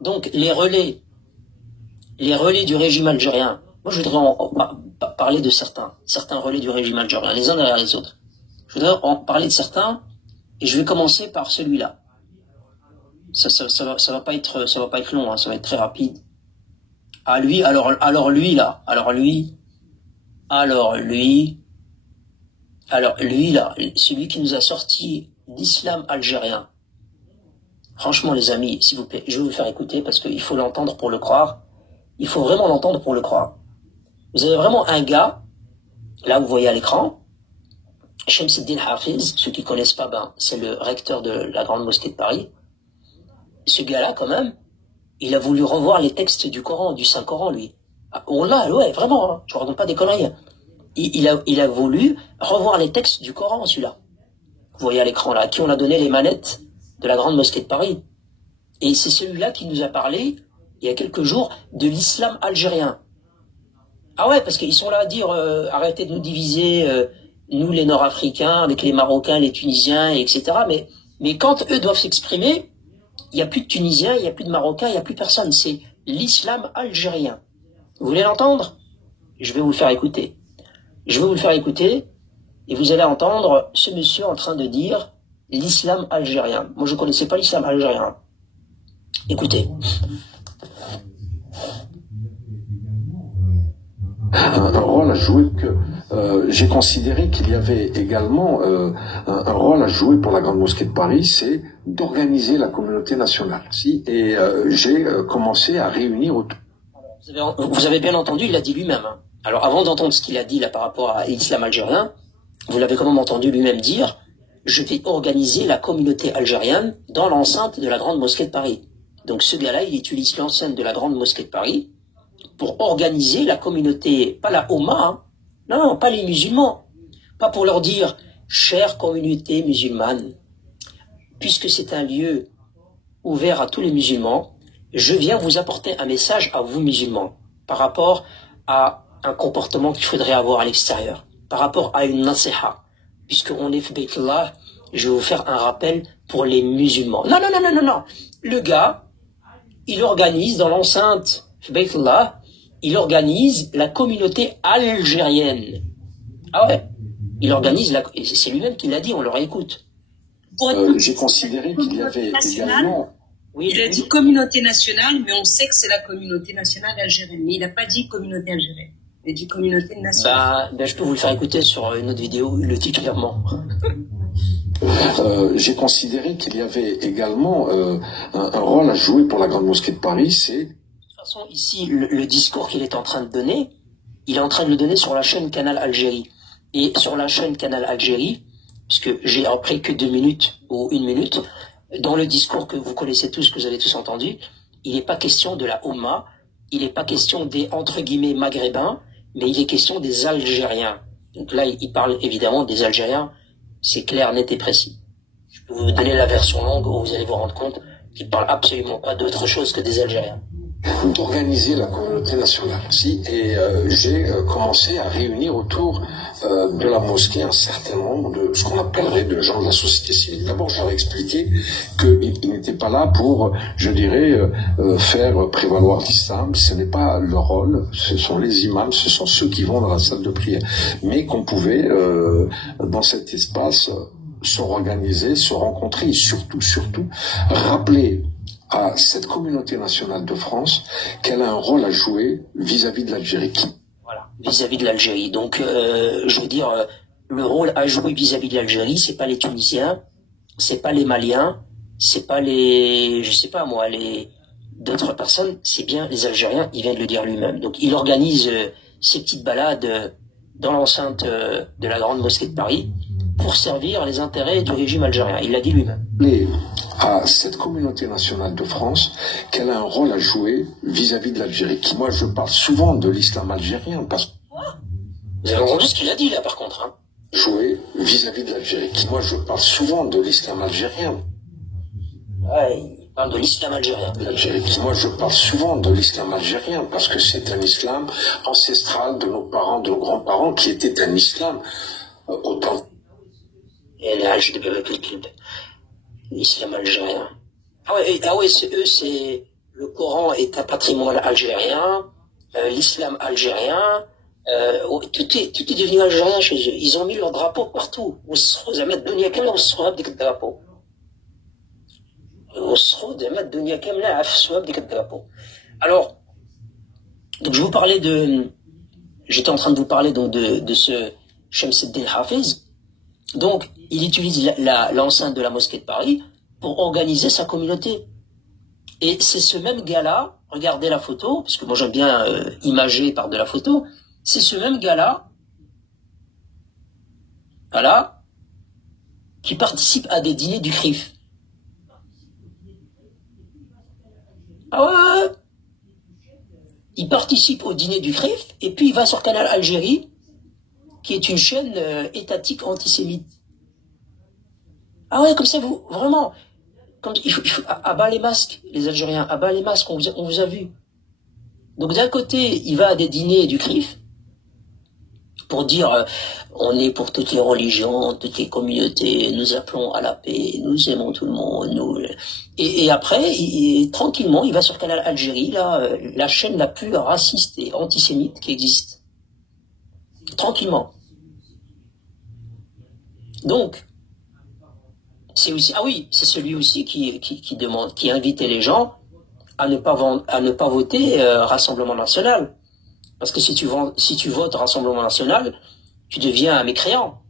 Donc les relais du régime algérien, moi je voudrais parler de certains relais du régime algérien, les uns derrière les autres. Je voudrais en parler de certains, et je vais commencer par celui-là. Ça va pas être long, hein, ça va être très rapide. Alors lui là, celui qui nous a sorti d'islam algérien. Franchement les amis, s'il vous plaît, je vais vous faire écouter parce qu'il faut l'entendre pour le croire. Il faut vraiment l'entendre pour le croire. Vous avez vraiment un gars, là vous voyez à l'écran, Shamsuddin Hafiz, ceux qui connaissent pas, c'est le recteur de la Grande Mosquée de Paris. Ce gars-là, quand même, il a voulu revoir les textes du Coran, du Saint-Coran, lui. Oh là, ouais, vraiment, hein, je ne raconte pas des conneries. Il a voulu revoir les textes du Coran, celui-là. Vous voyez à l'écran, là, à qui on a donné les manettes de la Grande Mosquée de Paris. Et c'est celui-là qui nous a parlé, il y a quelques jours, de l'islam algérien. Ah ouais, parce qu'ils sont là à dire, arrêtez de nous diviser, nous les Nord-Africains, avec les Marocains, les Tunisiens, etc. Mais quand eux doivent s'exprimer, il n'y a plus de Tunisiens, il n'y a plus de Marocains, il n'y a plus personne. C'est l'islam algérien. Vous voulez l'entendre? Je vais vous le faire écouter. Et vous allez entendre ce monsieur en train de dire l'islam algérien. Moi, je ne connaissais pas l'islam algérien. Écoutez. Un rôle à jouer j'ai considéré qu'il y avait également un rôle à jouer pour la Grande Mosquée de Paris, c'est d'organiser la communauté nationale. Et j'ai commencé à réunir autour. Vous avez bien entendu, il l'a dit lui-même. Hein. Alors avant d'entendre ce qu'il a dit là par rapport à l'islam algérien, vous l'avez quand même entendu lui-même dire « Je vais organiser la communauté algérienne dans l'enceinte de la Grande Mosquée de Paris ». Donc ce gars-là, il utilise l'enceinte de la Grande Mosquée de Paris pour organiser la communauté, pas la Oumma, hein. Non, pas les musulmans. Pas pour leur dire « Chère communauté musulmane, puisque c'est un lieu ouvert à tous les musulmans, je viens vous apporter un message à vous musulmans par rapport à un comportement qu'il faudrait avoir à l'extérieur, par rapport à une nasiha. Puisqu'on est fait Baytullah, je vais vous faire un rappel pour les musulmans. Non. Le gars, il organise dans l'enceinte Baytullah, il organise la communauté algérienne. Ah ouais, il organise c'est lui-même qui l'a dit, on le réécoute. J'ai considéré qu'il y avait également... Oui, il a dit communauté nationale, mais on sait que c'est la communauté nationale algérienne. Mais il n'a pas dit communauté algérienne. Il a dit communauté nationale. Je peux vous le faire écouter sur une autre vidéo, il le dit clairement. J'ai considéré qu'il y avait également un rôle à jouer pour la Grande Mosquée de Paris, c'est... De toute façon, ici, le discours qu'il est en train de donner, il est en train de le donner sur la chaîne Canal Algérie. Et sur la chaîne Canal Algérie, puisque j'ai après que 2 minutes ou 1 minute, dans le discours que vous connaissez tous, que vous avez tous entendu, il n'est pas question de la Oumma, il n'est pas question des, entre guillemets, maghrébins, mais il est question des Algériens. Donc là, il parle évidemment des Algériens, c'est clair, net et précis. Je peux vous donner la version longue où vous allez vous rendre compte qu'il ne parle absolument pas d'autre chose que des Algériens. D'organiser la communauté nationale. Et j'ai commencé à réunir autour de la mosquée un certain nombre de ce qu'on appellerait de gens de la société civile. D'abord, je leur ai expliqué qu'ils n'étaient pas là pour, je dirais, faire prévaloir l'islam. Ce n'est pas leur rôle. Ce sont les imams, ce sont ceux qui vont dans la salle de prière. Mais qu'on pouvait, dans cet espace, se organiser, se rencontrer et surtout, rappeler à cette communauté nationale de France qu'elle a un rôle à jouer vis-à-vis de l'Algérie. Voilà, vis-à-vis de l'Algérie. Donc, je veux dire, le rôle à jouer vis-à-vis de l'Algérie, c'est pas les Tunisiens, c'est pas les Maliens, c'est pas les, je sais pas moi, les d'autres personnes, c'est bien les Algériens, il vient de le dire lui-même. Donc, il organise ces petites balades dans l'enceinte de la Grande Mosquée de Paris pour servir les intérêts du régime algérien. Il l'a dit lui-même. À cette communauté nationale de France qu'elle a un rôle à jouer vis-à-vis de l'Algérie. Moi, je parle souvent de l'islam algérien parce que... Vous avez entendu ce qu'il a dit là, par contre, hein? Jouer vis-à-vis de l'Algérie. Moi, je parle souvent de l'islam algérien. Ouais, il parle de l'islam algérien. Moi, je parle souvent de l'islam algérien parce que c'est un islam ancestral de nos parents, de nos grands-parents, qui était un islam autant. Et l'âge de l'islam algérien. Ah ouais, eux, c'est le Coran est un patrimoine algérien, l'islam algérien, tout est devenu algérien chez eux. Ils ont mis leur drapeau partout. Alors, donc j'étais en train de vous parler donc de ce Shamsuddin Hafiz. Donc, il utilise l'enceinte de la mosquée de Paris pour organiser sa communauté. Et c'est ce même gars-là, regardez la photo, parce que moi j'aime bien imager par de la photo, c'est ce même gars-là, voilà, qui participe à des dîners du CRIF. Ah ouais, il participe au dîner du CRIF, et puis il va sur Canal Algérie, qui est une chaîne étatique antisémite. Ah ouais, comme ça, vous, vraiment, comme, il faut abat les masques, les Algériens, abat les masques, on vous a vu. Donc d'un côté, il va à des dîners du CRIF, pour dire on est pour toutes les religions, toutes les communautés, nous appelons à la paix, nous aimons tout le monde. Et après, tranquillement, il va sur Canal Algérie, là, la chaîne la plus raciste et antisémite qui existe. Tranquillement. Donc, c'est aussi, ah oui, c'est celui aussi qui demande, qui invitait les gens à ne pas voter Rassemblement National. Parce que si tu votes Rassemblement National, tu deviens un mécréant.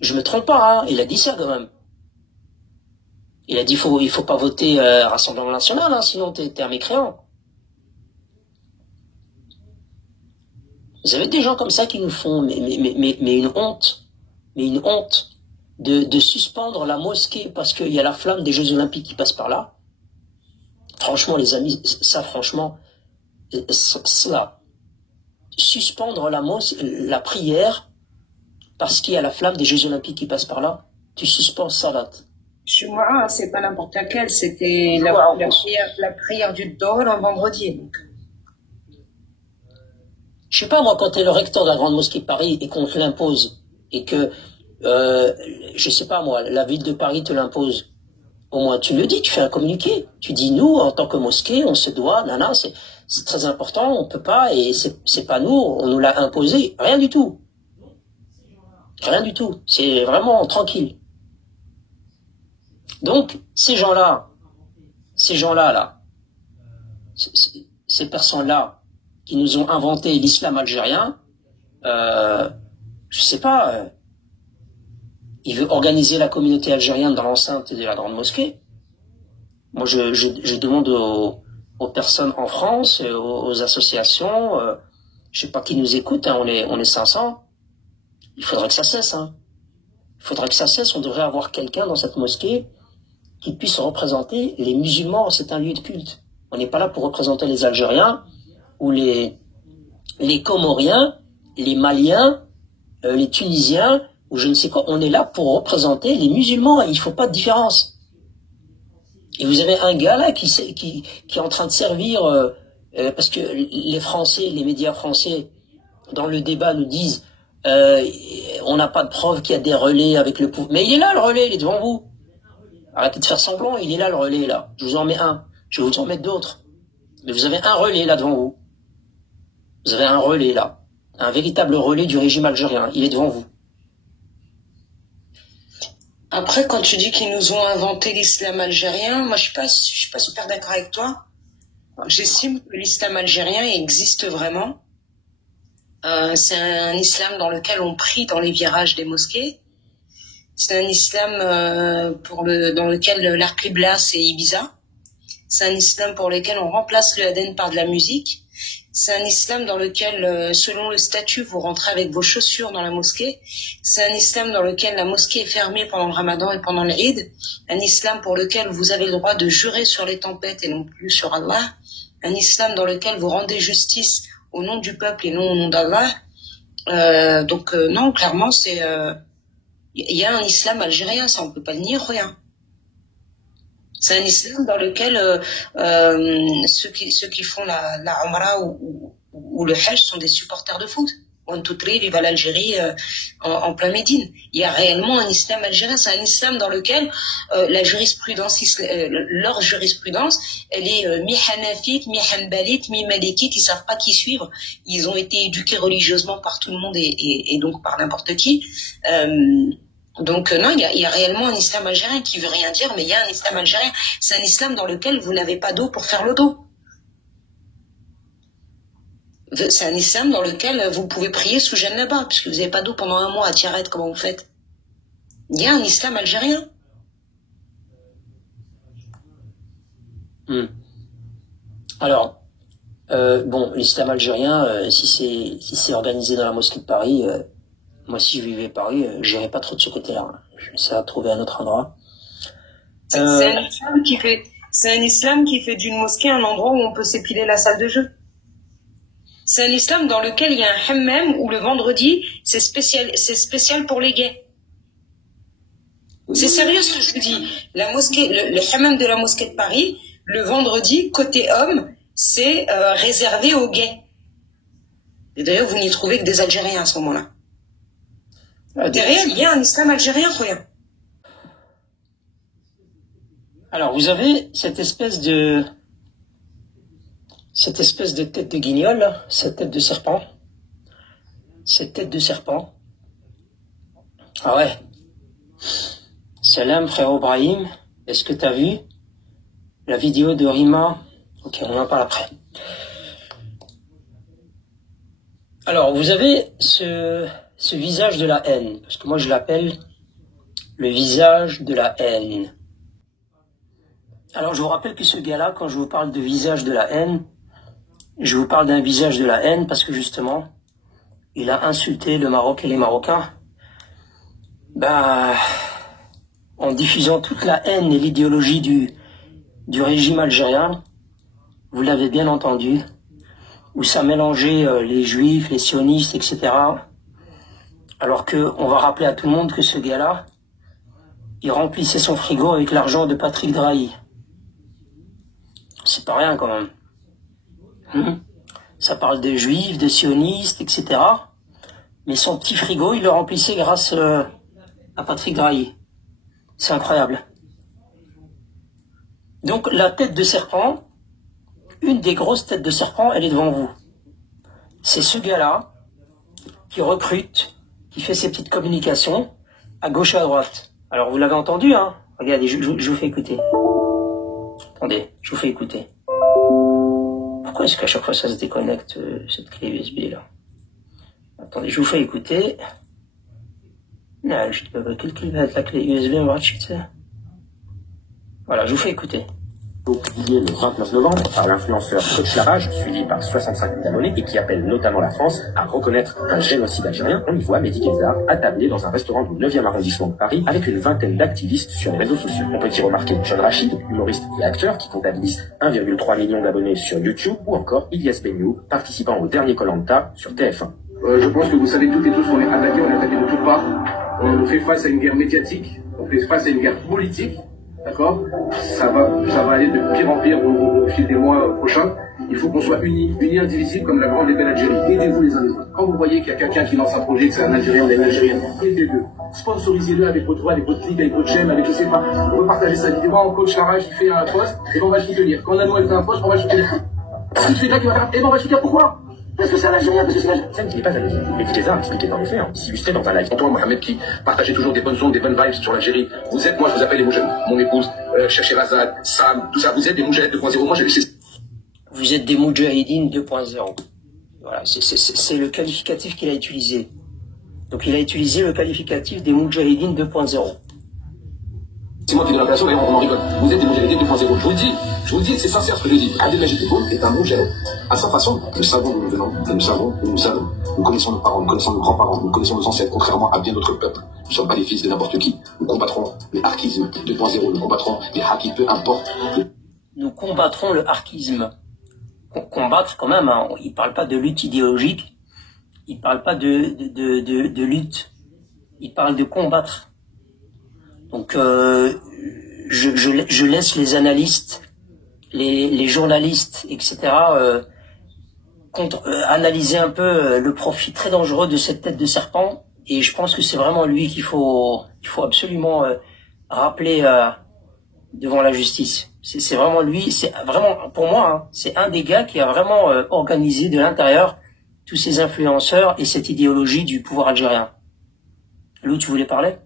Je me trompe pas, hein, il a dit ça quand même. Il a dit il faut pas voter Rassemblement National, hein, sinon t'es un mécréant. Vous avez des gens comme ça qui nous font mais une honte. Mais une honte de suspendre la mosquée parce qu'il y a la flamme des Jeux Olympiques qui passe par là. Franchement, les amis, ça franchement, cela. Suspendre la prière parce qu'il y a la flamme des Jeux Olympiques qui passe par là, tu suspends salat. Chez moi, c'est pas n'importe laquelle, c'était la prière du Dôle un vendredi. Donc. Je sais pas, moi, quand tu es le recteur de la Grande Mosquée de Paris et qu'on te l'impose, et que, je sais pas, moi, la ville de Paris te l'impose, au moins tu le dis, tu fais un communiqué. Tu dis, nous, en tant que mosquée, on se doit, c'est très important, on peut pas, et c'est pas nous, on nous l'a imposé. Rien du tout. Rien du tout. C'est vraiment tranquille. Donc, ces gens-là, là, ces personnes-là, qui nous ont inventé l'islam algérien, je sais pas, il veut organiser la communauté algérienne dans l'enceinte de la Grande Mosquée. Moi, je demande aux personnes en France, aux associations, je sais pas qui nous écoute, hein, on est 500. Il faudrait que ça cesse, hein. Il faudrait que ça cesse, on devrait avoir quelqu'un dans cette mosquée qui puisse représenter les musulmans, c'est un lieu de culte. On n'est pas là pour représenter les Algériens, ou les Comoriens, les Maliens, les Tunisiens, ou je ne sais quoi. On est là pour représenter les musulmans, il ne faut pas de différence. Et vous avez un gars là qui est en train de servir, parce que les Français, les médias français, dans le débat nous disent on n'a pas de preuve qu'il y a des relais avec le pouvoir. Mais il est là le relais, il est devant vous. Arrêtez de faire semblant, il est là le relais là. Je vous en mets un, je vais vous en mettre d'autres. Mais vous avez un relais là devant vous. Vous avez un relais là. Un véritable relais du régime algérien. Il est devant vous. Après, quand tu dis qu'ils nous ont inventé l'islam algérien, moi je suis pas super d'accord avec toi. J'estime que l'islam algérien existe vraiment. C'est un islam dans lequel on prie dans les virages des mosquées. C'est un islam dans lequel l'Arqibla c'est Ibiza. C'est un islam pour lequel on remplace le Aden par de la musique. C'est un islam dans lequel, selon le statut, vous rentrez avec vos chaussures dans la mosquée. C'est un islam dans lequel la mosquée est fermée pendant le ramadan et pendant l'Eid. Un islam pour lequel vous avez le droit de jurer sur les tempêtes et non plus sur Allah. Un islam dans lequel vous rendez justice au nom du peuple et non au nom d'Allah. Non, clairement, il y a un islam algérien, ça on peut pas le nier, rien. C'est un islam dans lequel ceux qui font la Umrah ou le Hajj sont des supporters de foot. one, two, three, vive l'Algérie en plein Médine. Il y a réellement un islam algérien. C'est un islam dans lequel la jurisprudence, leur jurisprudence, elle est mi-hanafite, mi-hanbalite, mi-malikite. Ils savent pas qui suivre. Ils ont été éduqués religieusement par tout le monde et donc par n'importe qui. Donc non, il y a réellement un islam algérien qui veut rien dire, mais il y a un islam algérien. C'est un islam dans lequel vous n'avez pas d'eau pour faire le dos. C'est un islam dans lequel vous pouvez prier sous Jannaba, puisque vous n'avez pas d'eau pendant un mois à Tiaret, comment vous faites? Il y a un islam algérien. Alors, bon, l'islam algérien, si c'est organisé dans la mosquée de Paris, moi si je vivais à Paris, j'irais pas trop de ce côté-là. J'essaie de trouver un autre endroit. C'est un islam qui fait d'une mosquée un endroit où on peut s'épiler la salle de jeu. C'est un islam dans lequel il y a un hammam où le vendredi, c'est spécial pour les gays. C'est sérieux ce que je vous dis. La mosquée, le hammam de la mosquée de Paris, le vendredi, côté homme, c'est réservé aux gays. Et d'ailleurs, vous n'y trouvez que des Algériens à ce moment-là. Derrière, il y a un islam algérien, rien. Alors, vous avez cette espèce de tête de guignol, là, cette tête de serpent. Cette tête de serpent. Ah ouais. Salam, frère Ibrahim. Est-ce que t'as vu la vidéo de Rima? Ok, on en parle après. Alors, vous avez ce visage de la haine, parce que moi je l'appelle le visage de la haine. Alors, je vous rappelle que ce gars-là, quand je vous parle de visage de la haine, je vous parle d'un visage de la haine parce que justement, il a insulté le Maroc et les Marocains, en diffusant toute la haine et l'idéologie du régime algérien. Vous l'avez bien entendu, où ça mélangeait les juifs, les sionistes, etc. Alors que on va rappeler à tout le monde que ce gars-là, il remplissait son frigo avec l'argent de Patrick Drahi. C'est pas rien quand même. Ça parle de juifs, de sionistes, etc. Mais son petit frigo, il le remplissait grâce à Patrick Drahi. C'est incroyable. Donc la tête de serpent, une des grosses têtes de serpent, elle est devant vous. C'est ce gars-là qui recrute, qui fait ses petites communications à gauche et à droite. Alors vous l'avez entendu, hein? Regardez, je vous fais écouter. Attendez, je vous fais écouter. Pourquoi est-ce qu'à chaque fois ça se déconnecte, cette clé USB là? Attendez, je vous fais écouter. Non, je ne sais pas quelle clé va être la clé USB, on va rechecker. Voilà, je vous fais écouter. Publié le 29 novembre par l'influenceur Coach Larage, suivi par 65 000 abonnés, et qui appelle notamment la France à reconnaître un génocide algérien. On y voit Mehdi Guelzar attablé dans un restaurant du 9e arrondissement de Paris avec une vingtaine d'activistes sur les réseaux sociaux. On peut y remarquer John Rachid, humoriste et acteur qui comptabilise 1,3 million d'abonnés sur YouTube, ou encore Ilyes Benyou, participant au dernier Koh-Lanta sur TF1. Je pense que vous savez toutes et tous qu'on est attaqué de toutes parts. On fait face à une guerre médiatique, on fait face à une guerre politique. D'accord? Ça va aller de pire en pire au fil des mois prochains. Il faut qu'on soit unis indivisibles comme la grande et belle Algérie. Aidez-vous les uns les autres. Quand vous voyez qu'il y a quelqu'un qui lance un projet, que c'est un Algérien ou une Algérienne, aidez-le. Sponsorisez-le avec votre voix, avec votre clic, avec votre j'aime, avec je sais pas. On va partager sa vidéo. En Coach Larage, il fait un post, et on va le soutenir. Quand Nano, elle fait un post, on va le soutenir. Tout ce là qui va faire, et on va le soutenir. Pourquoi? Parce que c'est un Algérien, parce que c'est un Algérien. Scène qui n'est pas anonyme. Mehdi Guelzar expliquait dans les faits, s'illustrait dans un live. Antoine Mohamed qui partageait toujours des bonnes ondes, des bonnes vibes sur l'Algérie. Vous êtes, moi je vous appelle les Moujahid, mon épouse, Cheikh Sam, tout ça, vous êtes des Moujahid 2.0. Moi Vous êtes des Moudjahidines 2.0. Voilà, c'est le qualificatif qu'il a utilisé. Donc il a utilisé le qualificatif des Moudjahidines 2.0. C'est moi qui donne l'appellation, d'ailleurs on en rigole. Vous êtes des Moudjahidines 2.0. Je vous le dis, c'est sincère ce que je dis. Abdelmajid Tebboune est un Moudjahid. À sa façon, nous savons d'où nous venons, nous savons où nous sommes. Nous connaissons nos parents, nous connaissons nos grands-parents, nous connaissons nos ancêtres, contrairement à bien d'autres peuples. Nous ne sommes pas les fils de n'importe qui. Nous combattrons les archismes 2.0, nous combattrons les hackis, peu importe. Nous combattrons le harkisme. Combattre quand même, hein. Il ne parle pas de lutte idéologique, il ne parle pas de lutte, il parle de combattre. Donc je laisse les analystes, les journalistes, etc. analyser un peu le profil très dangereux de cette tête de serpent. Et je pense que c'est vraiment lui qu'il faut absolument rappeler devant la justice. C'est vraiment lui, c'est vraiment, pour moi, hein, c'est un des gars qui a vraiment organisé de l'intérieur tous ces influenceurs et cette idéologie du pouvoir algérien. Lou, tu voulais parler?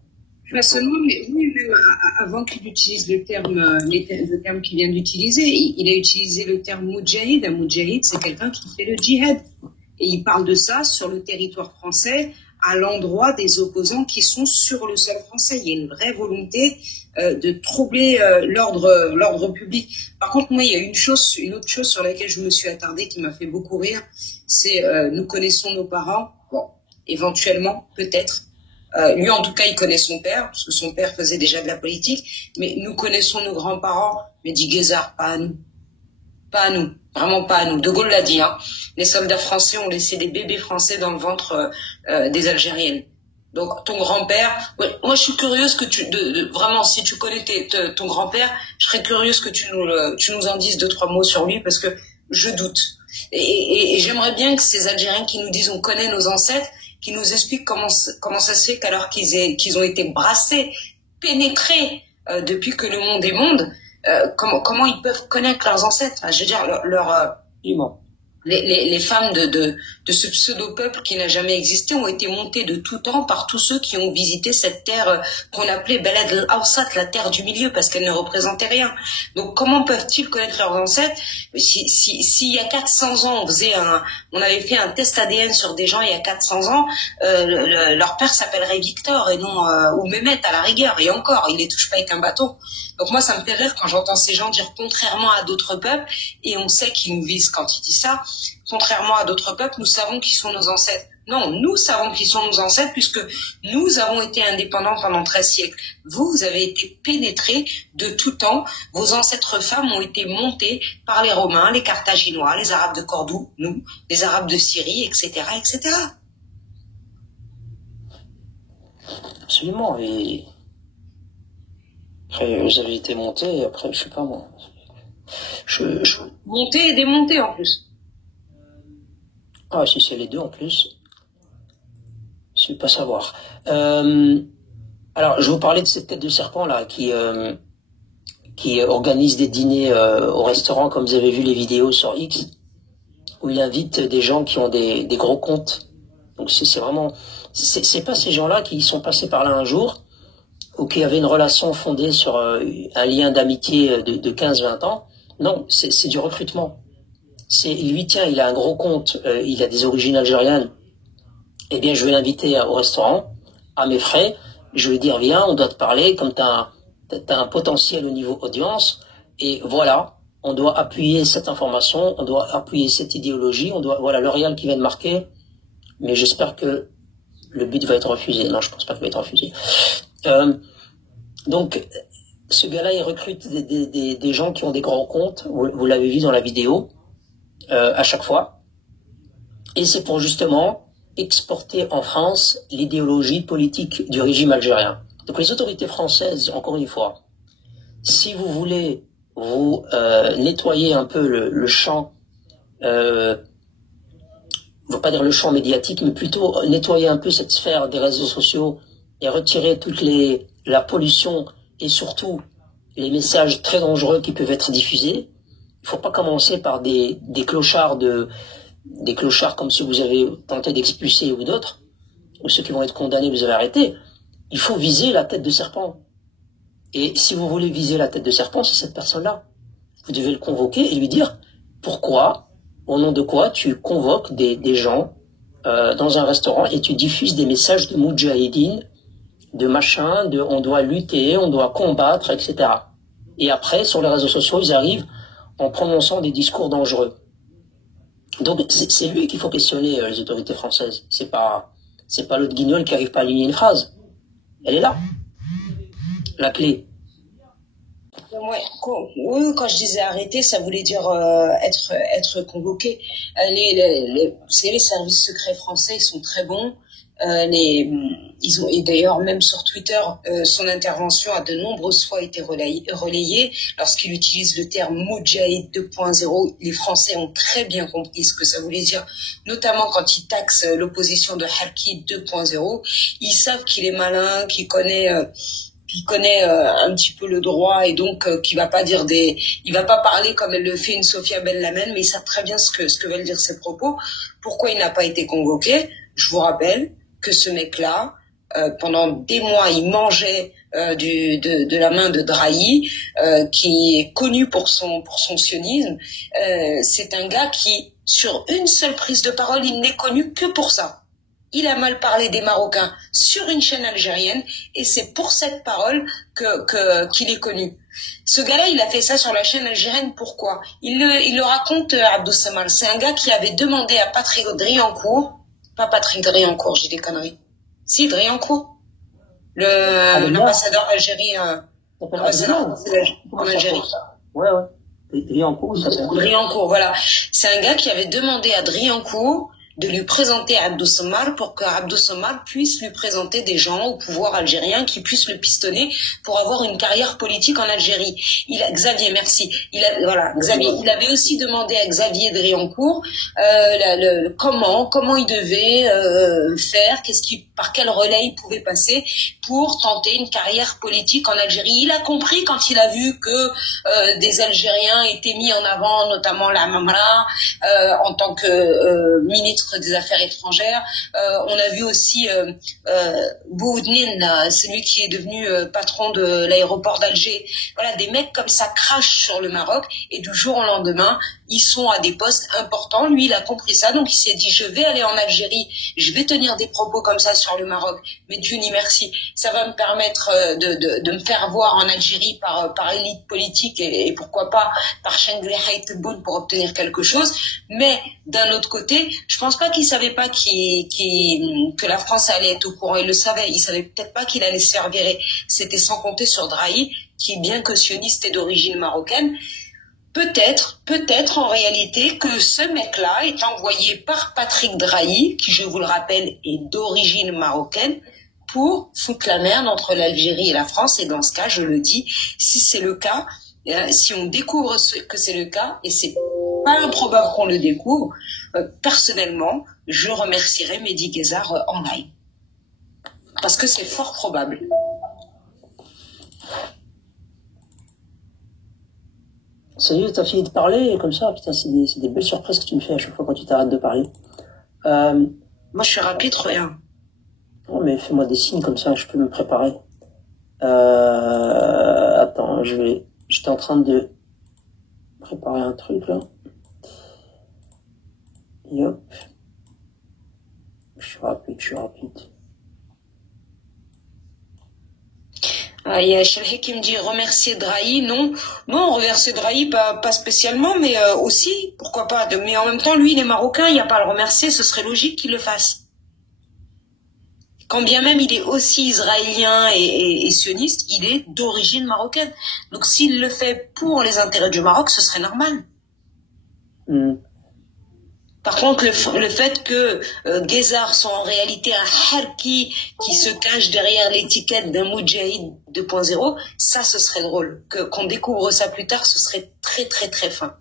Pas seulement, mais oui, même avant qu'il utilise le terme qu'il vient d'utiliser, il a utilisé le terme moudjahid. Un moudjahid, c'est quelqu'un qui fait le djihad. Et il parle de ça sur le territoire français, à l'endroit des opposants qui sont sur le sol français. Il y a une vraie volonté de troubler l'ordre public. Par contre, moi, il y a une autre chose sur laquelle je me suis attardée qui m'a fait beaucoup rire, c'est nous connaissons nos parents, bon, éventuellement, peut-être. Lui, en tout cas, il connaît son père, parce que son père faisait déjà de la politique, mais nous connaissons nos grands-parents, mais dit Guézard, pas à nous. Pas à nous, vraiment pas à nous. De Gaulle l'a dit, hein. Les soldats français ont laissé des bébés français dans le ventre des Algériennes. Donc ton grand-père, ouais, moi je suis curieuse que vraiment, si tu connais ton grand-père, je serais curieuse que tu nous en dises 2-3 mots sur lui, parce que je doute. Et j'aimerais bien que ces Algériens qui nous disent on connaît nos ancêtres, qui nous expliquent comment ça se fait qu'alors qu'ils ont été brassés, pénétrés depuis que le monde est monde, comment ils peuvent connaître leurs ancêtres. Je veux dire, les femmes de ce pseudo-peuple qui n'a jamais existé ont été montées de tout temps par tous ceux qui ont visité cette terre qu'on appelait Belad al-Awsat, la terre du milieu, parce qu'elle ne représentait rien. Donc comment peuvent-ils connaître leurs ancêtres? Si il y a 400 ans, on avait fait un test ADN sur des gens il y a 400 ans, leur père s'appellerait Victor et non ou Mehmet à la rigueur, et encore, il les touche pas avec un bâton. Donc moi, ça me fait rire quand j'entends ces gens dire contrairement à d'autres peuples, et on sait qu'ils nous visent quand ils disent ça, contrairement à d'autres peuples, nous savons qui sont nos ancêtres. Non, nous savons qui sont nos ancêtres puisque nous avons été indépendants pendant 13 siècles. Vous avez été pénétrés de tout temps. Vos ancêtres femmes ont été montées par les Romains, les Carthaginois, les Arabes de Cordoue, nous, les Arabes de Syrie, etc., etc. Absolument. Et après, vous avez été montés, et après, je sais pas moi. Montés et démontés en plus. Ah, si c'est les deux en plus, je ne vais pas savoir. Alors, je vais vous parler de cette tête de serpent là qui organise des dîners au restaurant, comme vous avez vu les vidéos sur X, où il invite des gens qui ont des gros comptes. Donc c'est vraiment, c'est pas ces gens-là qui sont passés par là un jour ou qui avaient une relation fondée sur un lien d'amitié de 15-20 ans. Non, c'est du recrutement. Lui, tiens, il a un gros compte, il a des origines algériennes, eh bien, je vais l'inviter au restaurant, à mes frais, je vais dire, viens, on doit te parler, comme t'as un potentiel au niveau audience, et voilà, on doit appuyer cette information, on doit appuyer cette idéologie, voilà, L'Oréal qui vient de marquer, mais j'espère que le but va être refusé. Non, je pense pas qu'il va être refusé. Donc, ce gars-là, il recrute des gens qui ont des grands comptes, vous l'avez vu dans la vidéo, à chaque fois, et c'est pour justement exporter en France l'idéologie politique du régime algérien. Donc les autorités françaises, encore une fois, si vous voulez vous nettoyer un peu le champ, je ne veux pas dire le champ médiatique, mais plutôt nettoyer un peu cette sphère des réseaux sociaux et retirer la pollution et surtout les messages très dangereux qui peuvent être diffusés, il ne faut pas commencer par des clochards des clochards comme ceux que vous avez tenté d'expulser ou d'autres, ou ceux qui vont être condamnés, vous avez arrêté. Il faut viser la tête de serpent. Et si vous voulez viser la tête de serpent, c'est cette personne-là. Vous devez le convoquer et lui dire pourquoi, au nom de quoi tu convoques des gens dans un restaurant et tu diffuses des messages de moudjahidine, de machin, de on doit lutter, on doit combattre, etc. Et après, sur les réseaux sociaux, ils arrivent en prononçant des discours dangereux. Donc c'est lui qu'il faut questionner, les autorités françaises. C'est pas l'autre guignol qui arrive pas à aligner une phrase. Elle est là, la clé. Ouais, oui, quand je disais arrêter, ça voulait dire être convoqué. Les services secrets français, ils sont très bons. Et d'ailleurs, même sur Twitter, son intervention a de nombreuses fois été relayée. Lorsqu'il utilise le terme Moudjahid 2.0, les Français ont très bien compris ce que ça voulait dire, notamment quand il taxe l'opposition de Harki 2.0. Ils savent qu'il est malin, qu'il connaît un petit peu le droit et donc il va pas parler comme elle le fait une Sophia Ben Lamen, mais ils savent très bien ce que veulent dire ses propos. Pourquoi il n'a pas été convoqué? Je vous rappelle que ce mec-là, pendant des mois, il mangeait de la main de Drahi, qui est connu pour son sionisme. C'est un gars qui, sur une seule prise de parole, il n'est connu que pour ça. Il a mal parlé des Marocains sur une chaîne algérienne et c'est pour cette parole qu'il est connu. Ce gars-là, il a fait ça sur la chaîne algérienne. Pourquoi? Il le raconte, Abdou Samar. C'est un gars qui avait demandé à Patrick Driancourt, pas Patrick Driancourt, j'ai des conneries. Si, Driancourt, l'ambassadeur d'Algérie, l'ambassadeur en Algérie. Ouais. Driancourt, ça s'appelle. Driancourt, voilà. C'est un gars qui avait demandé à Driancourt de lui présenter Abdou Samar pour que Abdou Samar puisse lui présenter des gens au pouvoir algérien qui puissent le pistonner pour avoir une carrière politique en Algérie. Xavier, merci. Xavier. Il avait aussi demandé à Xavier Driancourt comment il devait faire, par quel relais il pouvait passer pour tenter une carrière politique en Algérie. Il a compris quand il a vu que des Algériens étaient mis en avant, notamment la Mamra, en tant que ministre des Affaires étrangères. On a vu aussi Boudnin, celui qui est devenu patron de l'aéroport d'Alger. Voilà, des mecs comme ça crachent sur le Maroc et du jour au lendemain, ils sont à des postes importants. Lui, il a compris ça, donc il s'est dit, je vais aller en Algérie, je vais tenir des propos comme ça sur le Maroc, mais Dieu ni merci, ça va me permettre de me faire voir en Algérie par élite politique et pourquoi pas par Chengli Haïteboun pour obtenir quelque chose. Mais d'un autre côté, je pense pas qu'il savait pas que la France allait être au courant. Il le savait, il savait peut-être pas qu'il allait se faire virer. C'était sans compter sur Drahi, qui est bien que sioniste et d'origine marocaine. Peut-être en réalité que ce mec-là est envoyé par Patrick Drahi, qui, je vous le rappelle, est d'origine marocaine, pour foutre la merde entre l'Algérie et la France. Et dans ce cas, je le dis, si c'est le cas, si on découvre que c'est le cas, et c'est pas improbable qu'on le découvre, personnellement, je remercierai Mehdi Guezard en live. Parce que c'est fort probable. Sérieux, t'as fini de parler et comme ça, putain, c'est des belles surprises que tu me fais à chaque fois quand tu t'arrêtes de parler. Moi, je suis rapide, rien. Non, mais fais-moi des signes comme ça, je peux me préparer. Attends, j'étais en train de préparer un truc, là. Yop. Je suis rapide. Il y a Chelhe qui me dit remercier Drahi. Non, remercier Drahi, pas spécialement, mais aussi, pourquoi pas. Mais en même temps, lui, il est marocain, il n'y a pas à le remercier, ce serait logique qu'il le fasse. Quand bien même il est aussi israélien et sioniste, il est d'origine marocaine. Donc s'il le fait pour les intérêts du Maroc, ce serait normal. Par contre, le fait que Guezard soit en réalité un harki qui se cache derrière l'étiquette d'un Moudjahid 2.0, ça, ce serait drôle. Qu'on découvre ça plus tard, ce serait très, très, très fin.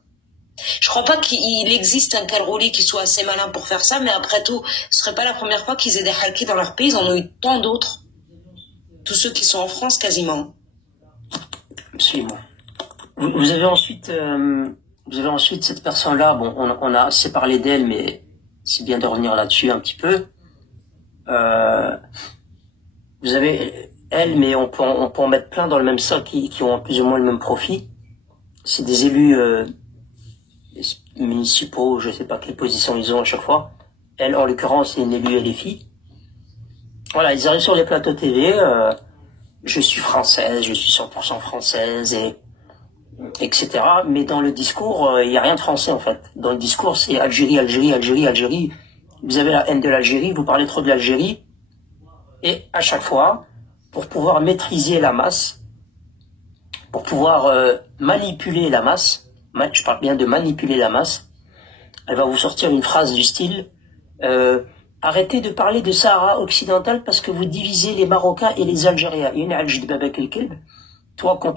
Je crois pas qu'il existe un Kalrouli qui soit assez malin pour faire ça, mais après tout, ce serait pas la première fois qu'ils aient des harkis dans leur pays. Ils en ont eu tant d'autres. Tous ceux qui sont en France, quasiment. Absolument. Vous avez ensuite cette personne-là, bon, on a assez parlé d'elle, mais c'est bien de revenir là-dessus un petit peu. Vous avez elle, mais on peut en mettre plein dans le même sac qui ont plus ou moins le même profit. C'est des élus municipaux, je sais pas quelle position ils ont à chaque fois. Elle, en l'occurrence, c'est une élue LFI. Voilà, ils arrivent sur les plateaux TV, je suis française, je suis 100% française, etc. Mais dans le discours, il n'y a rien de français en fait. Dans le discours, c'est Algérie, Algérie, Algérie, Algérie. Vous avez la haine de l'Algérie, vous parlez trop de l'Algérie. Et à chaque fois, pour pouvoir maîtriser la masse, pour pouvoir manipuler la masse, je parle bien de manipuler la masse, elle va vous sortir une phrase du style Arrêtez de parler de Sahara occidental parce que vous divisez les Marocains et les Algériens. Toi, quand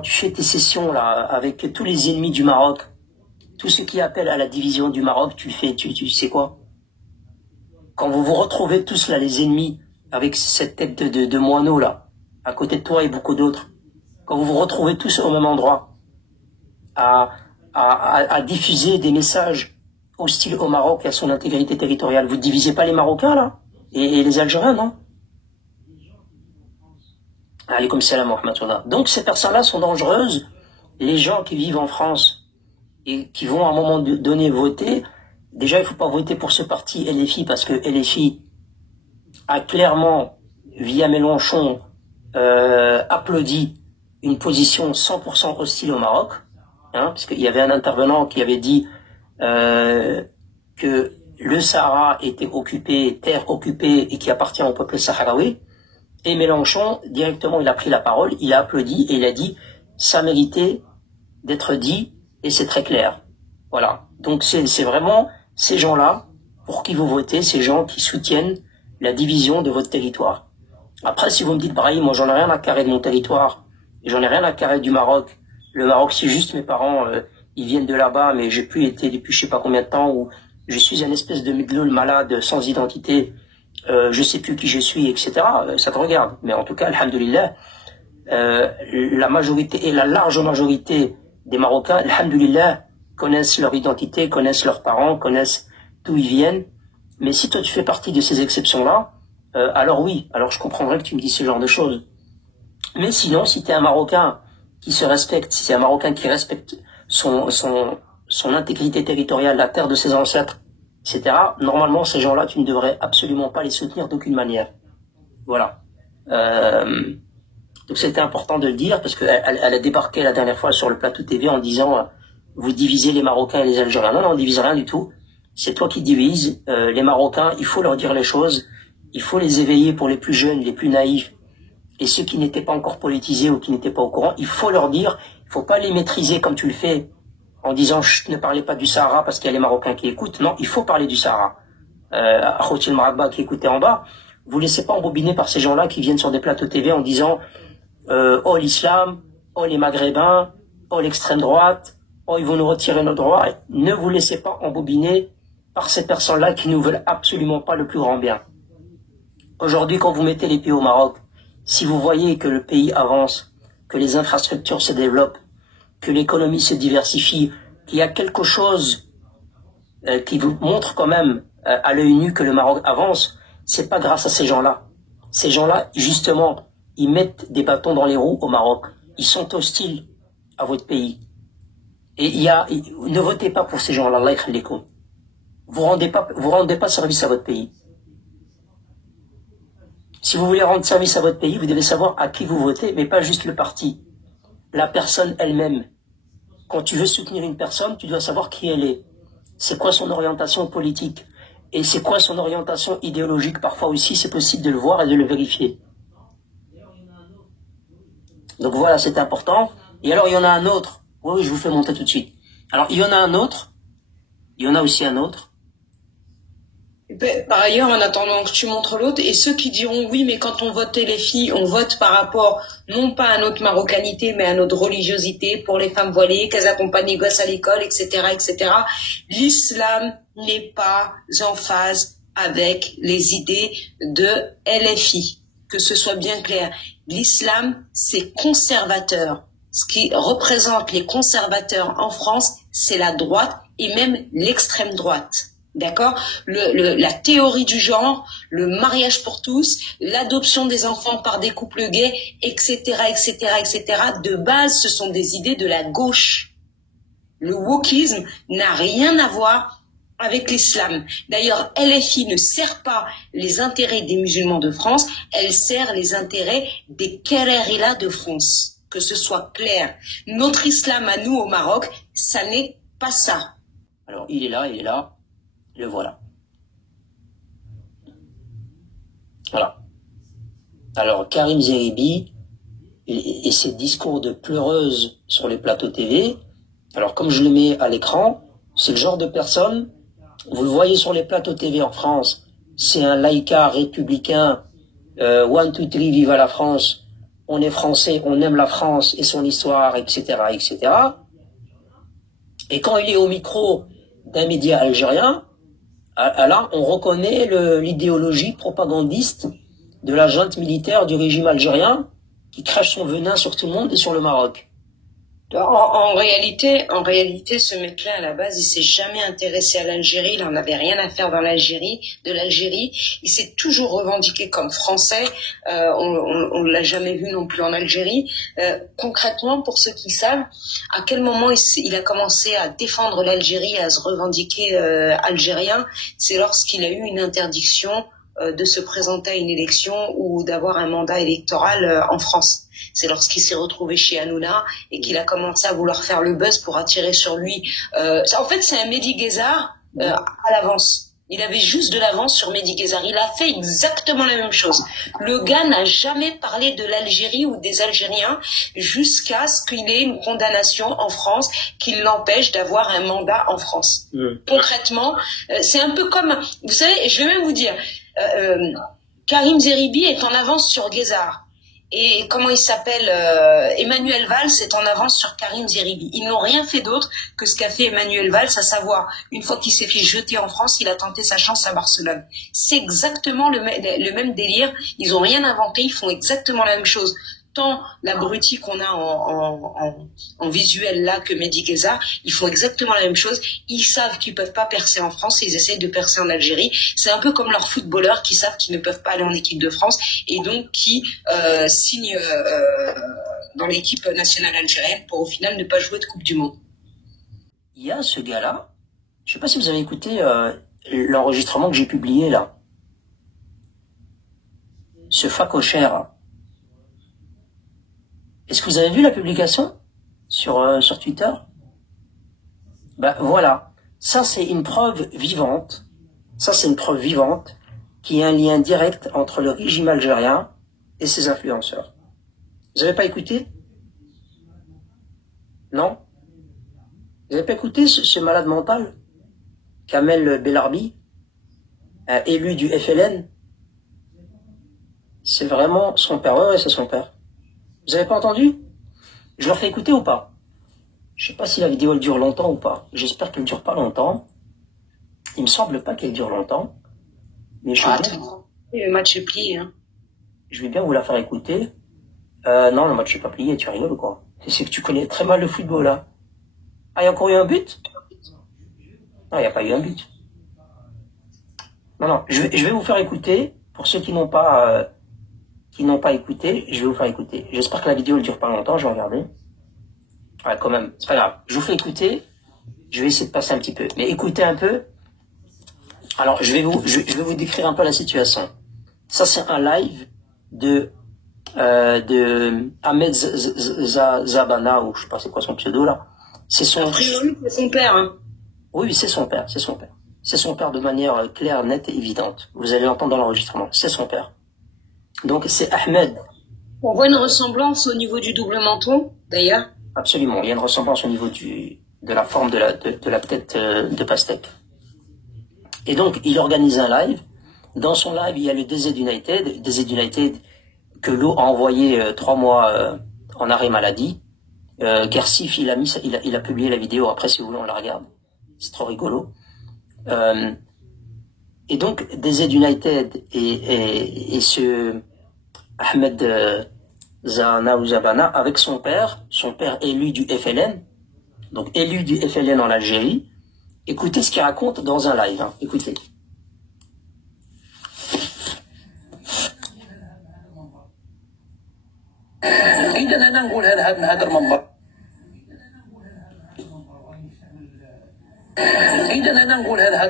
tu fais tes sessions là avec tous les ennemis du Maroc, tous ceux qui appellent à la division du Maroc, tu sais quoi? Quand vous vous retrouvez tous là, les ennemis, avec cette tête de moineau là, à côté de toi et beaucoup d'autres, quand vous vous retrouvez tous au même endroit, à diffuser des messages hostiles au Maroc et à son intégrité territoriale, vous divisez pas les Marocains là et les Algériens, non? Alaykoum salam wa rahmatullah. Donc ces personnes-là sont dangereuses. Les gens qui vivent en France et qui vont à un moment donné voter, déjà il ne faut pas voter pour ce parti LFI parce que LFI a clairement, via Mélenchon, applaudi une position 100% hostile au Maroc, hein, parce qu'il y avait un intervenant qui avait dit que le Sahara était occupé, terre occupée et qui appartient au peuple sahraoui. Et Mélenchon, directement, il a pris la parole, il a applaudi et il a dit ça méritait d'être dit et c'est très clair. Voilà. Donc c'est vraiment ces gens-là pour qui vous votez, ces gens qui soutiennent la division de votre territoire. Après, si vous me dites, Brahim, moi j'en ai rien à carrer de mon territoire, et j'en ai rien à carrer du Maroc. Le Maroc, c'est juste mes parents, ils viennent de là-bas, mais j'ai plus été depuis je sais pas combien de temps, où je suis un espèce de midloul malade, sans identité, je sais plus qui je suis, etc. Ça te regarde. Mais en tout cas, alhamdoulilah, la majorité et la large majorité des Marocains, alhamdoulilah, connaissent leur identité, connaissent leurs parents, connaissent d'où ils viennent. Mais si toi tu fais partie de ces exceptions-là, alors oui, alors je comprendrais que tu me dises ce genre de choses. Mais sinon, si tu es un Marocain qui se respecte, si c'est un Marocain qui respecte son intégrité territoriale, la terre de ses ancêtres, etc., normalement, ces gens-là, tu ne devrais absolument pas les soutenir d'aucune manière. Voilà. Donc c'était important de le dire, parce qu'elle a débarqué la dernière fois sur le plateau TV en disant vous divisez les Marocains et les Algériens. Non, on ne divise rien du tout. C'est toi qui divises. Les Marocains, il faut leur dire les choses. Il faut les éveiller pour les plus jeunes, les plus naïfs, et ceux qui n'étaient pas encore politisés ou qui n'étaient pas au courant. Il faut leur dire, il ne faut pas les maîtriser comme tu le fais, en disant ne parlez pas du Sahara parce qu'il y a les Marocains qui écoutent. Non, il faut parler du Sahara. Khoutil Marabba qui écoutait en bas, vous laissez pas embobiner par ces gens-là qui viennent sur des plateaux TV en disant oh l'islam, oh les maghrébins, oh l'extrême droite, oh ils vont nous retirer nos droits. Ne vous laissez pas embobiner par ces personnes-là qui ne veulent absolument pas le plus grand bien. Aujourd'hui, quand vous mettez les pieds au Maroc, si vous voyez que le pays avance, que les infrastructures se développent, que l'économie se diversifie, qu'il y a quelque chose qui vous montre quand même à l'œil nu que le Maroc avance, c'est pas grâce à ces gens-là. Ces gens-là, justement, ils mettent des bâtons dans les roues au Maroc. Ils sont hostiles à votre pays. Et ne votez pas pour ces gens-là, Allah yakhlikum. Vous rendez pas service à votre pays. Si vous voulez rendre service à votre pays, vous devez savoir à qui vous votez, mais pas juste le parti. La personne elle-même. Quand tu veux soutenir une personne, tu dois savoir qui elle est. C'est quoi son orientation politique. Et c'est quoi son orientation idéologique. Parfois aussi, c'est possible de le voir et de le vérifier. Donc voilà, c'est important. Et alors, il y en a un autre. Oui, je vous fais monter tout de suite. Alors, il y en a un autre. Il y en a aussi un autre. Par ailleurs, en attendant que tu montres l'autre, et ceux qui diront oui, mais quand on vote les filles, on vote par rapport non pas à notre marocanité, mais à notre religiosité, pour les femmes voilées, qu'elles accompagnent les gosses à l'école, etc., etc. L'islam n'est pas en phase avec les idées de LFI, que ce soit bien clair. L'islam, c'est conservateur. Ce qui représente les conservateurs en France, c'est la droite et même l'extrême droite. D'accord? La théorie du genre, le mariage pour tous, l'adoption des enfants par des couples gays, etc., etc., etc. De base, ce sont des idées de la gauche. Le wokisme n'a rien à voir avec l'islam. D'ailleurs, LFI ne sert pas les intérêts des musulmans de France, elle sert les intérêts des Kerrerila de France. Que ce soit clair. Notre islam à nous au Maroc, ça n'est pas ça. Alors, il est là. Le voilà. Voilà. Alors, Karim Zeribi et ses discours de pleureuse sur les plateaux TV, alors comme je le mets à l'écran, c'est le genre de personne Vous le voyez sur les plateaux TV en France. C'est un laïcard républicain. One, two, three, viva la France. On est français, on aime la France et son histoire, etc., etc. Et quand il est au micro d'un média algérien, là, on reconnaît l'idéologie propagandiste de la junte militaire du régime algérien qui crache son venin sur tout le monde et sur le Maroc. En réalité, ce mec-là, à la base, il s'est jamais intéressé à l'Algérie, il en avait rien à faire de l'Algérie. Il s'est toujours revendiqué comme français, on l'a jamais vu non plus en Algérie. Concrètement, pour ceux qui savent, à quel moment il a commencé à défendre l'Algérie, à se revendiquer algérien, c'est lorsqu'il a eu une interdiction de se présenter à une élection ou d'avoir un mandat électoral en France. C'est lorsqu'il s'est retrouvé chez Hanouna et qu'il a commencé à vouloir faire le buzz pour attirer sur lui. En fait, c'est un Mehdi Guézard à l'avance. Il avait juste de l'avance sur Mehdi Guézard. Il a fait exactement la même chose. Le gars n'a jamais parlé de l'Algérie ou des Algériens jusqu'à ce qu'il ait une condamnation en France qui l'empêche d'avoir un mandat en France. Concrètement, c'est un peu comme... Vous savez, je vais même vous dire... Karim Zeribi est en avance sur Guézard. Et comment il s'appelle, Emmanuel Valls est en avance sur Karim Zeribi. Ils n'ont rien fait d'autre que ce qu'a fait Emmanuel Valls, à savoir, une fois qu'il s'est fait jeter en France, il a tenté sa chance à Barcelone. C'est exactement le même délire. Ils n'ont rien inventé, ils font exactement la même chose. Tant l'abruti qu'on a en visuel là que Mehdi Guézard, ils font exactement la même chose. Ils savent qu'ils peuvent pas percer en France et ils essayent de percer en Algérie. C'est un peu comme leurs footballeurs qui savent qu'ils ne peuvent pas aller en équipe de France et donc qui signent dans l'équipe nationale algérienne pour au final ne pas jouer de Coupe du Monde. Il y a ce gars-là, je sais pas si vous avez écouté l'enregistrement que j'ai publié là. Ce facochère. Est-ce que vous avez vu la publication sur Twitter? Ben voilà, ça c'est une preuve vivante. Ça c'est une preuve vivante qui est un lien direct entre le régime algérien et ses influenceurs. Vous n'avez pas écouté? Non? Vous n'avez pas écouté ce malade mental? Kamel Belarbi, élu du FLN? C'est vraiment son père, ouais, c'est son père. Vous avez pas entendu? Je leur fais écouter ou pas? Je sais pas si la vidéo elle dure longtemps ou pas. J'espère qu'elle dure pas longtemps. Il me semble pas qu'elle dure longtemps. Mais le match est plié, hein. Je vais bien vous la faire écouter. Non, le match n'est pas plié, tu rigoles ou quoi? C'est que tu connais très mal le football là. Ah, il y a encore eu un but? Non, il n'y a pas eu un but. Non, je vais vous faire écouter. Pour ceux qui n'ont pas écouté, je vais vous faire écouter. J'espère que la vidéo ne dure pas longtemps, je vais regarder. Ouais, quand même, c'est pas grave. Je vous fais écouter. Je vais essayer de passer un petit peu. Mais écoutez un peu. Alors, je vais vous décrire un peu la situation. Ça, c'est un live de Ahmed Zabana, ou je sais pas c'est quoi son pseudo là. C'est son père, hein. Oui, c'est son père, c'est son père. C'est son père de manière claire, nette et évidente. Vous allez l'entendre dans l'enregistrement. C'est son père. Donc c'est Ahmed. On voit une ressemblance au niveau du double menton, d'ailleurs. Absolument, il y a une ressemblance au niveau de la forme de la tête de pastèque. Et donc il organise un live. Dans son live, il y a le DZ United que l'eau a envoyé 3 mois en arrêt maladie. Kersif, il a publié la vidéo. Après, si vous voulez, on la regarde. C'est trop rigolo. Et donc, DZ United et ce Ahmed Zabana avec son père élu du FLN, donc élu du FLN en Algérie. Écoutez ce qu'il raconte dans un live. Hein. Écoutez. إذا أنا نقول هذا من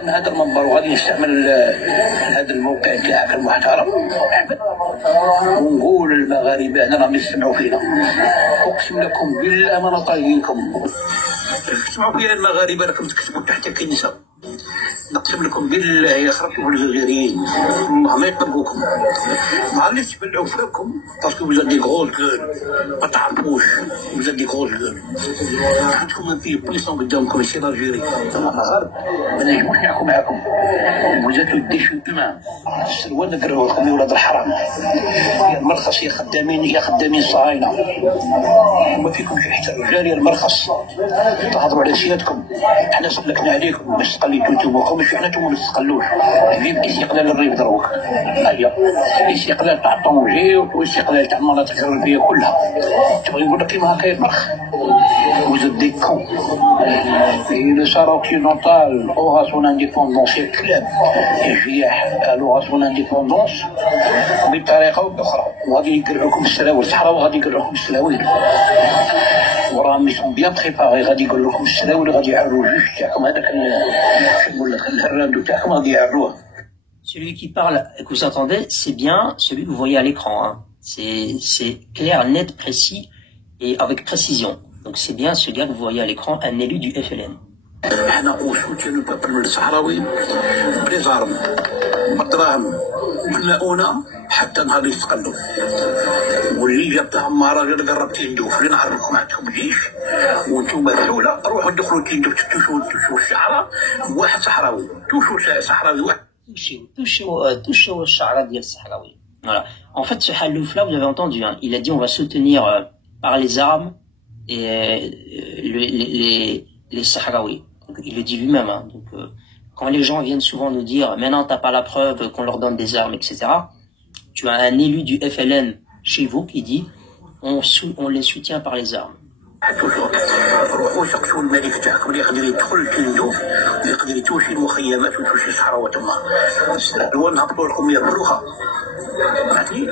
هذا المنبر وغادي نستعمل هذا الموقع تاعك المحترم ونقول للمغاربة أنا راهم يسمعوا فينا أقسم لكم بالله ما نطيقكم تسمعوا فيها المغاربة راكم تكتبوا تحت الكنيسة نقسم لكم بالله يخرجوا الجزائريين والله ما يقلبوكم معليش تبلعوا فيكم باسكو vous êtes des grosses gueules ما تعرفوش vous êtes des grosses gueules عندكم ان في بليسون قدامكم الشيء الجزائري ثم المغرب ما نجموش نحكوا معاكم vous êtes des déchets humains السلوى نقروا لكم يا ولاد الحرام يا المرخص يا خدامين صهاينه وما فيكمش حتى رجال يا المرخص تهضروا على سيادتكم احنا سلكنا عليكم باش تقلدوا نتوما ماشي حنا نتوما ما تستقلوش الريف استقلال الريف دروك هيا استقلال تاع طونجي واستقلال تاع المناطق الغربيه كلها تبغي نقول لك كيما هكا يطبخ وزاد دي كون le Sahara occidental aura son indépendance يا كلاب يا جياح aura son indépendance بطريقه او باخرى وغادي يقرعوكم السراويل الصحراء وغادي يقرعوكم السراويل وراهم يسون بيان بريباري غادي يقول لكم السراويل غادي يعروا الجيش تاعكم هذاك شنو لك الهرام تاعكم غادي يعروه. Celui qui parle, que vous entendez, c'est bien celui que vous voyez à l'écran. Hein. C'est clair, net, précis et avec précision. Donc c'est bien celui que vous voyez à l'écran, un élu du FLN. احنا وسوتينو البابل الصحراوي بريزارم بالدراهم ملاؤنا حتى نهار اللي يستقلوا واللي جابتهم مع راجل قرب تندوف اللي نعرفكم عندكم جيش وانتم الدوله روحوا دخلوا تندوف تشوفوا الشعراء واحد صحراوي توشوا صحراوي واحد touchez au chara d'El Sahraoui. Voilà. En fait, ce Halouf là, vous avez entendu, hein, il a dit on va soutenir par les armes et les Sahraouis. Donc, il le dit lui-même. Hein. Donc, quand les gens viennent souvent nous dire maintenant t'as pas la preuve qu'on leur donne des armes, etc. Tu as un élu du FLN chez vous qui dit on les soutient par les armes. روحوا سقسوا الملك تاعكم اللي يقدر يدخل تندوف يقدر يتوشي المخيمات وتوشي الصحراء تما السلوى نهبطوا لكم يا بروخه عرفتي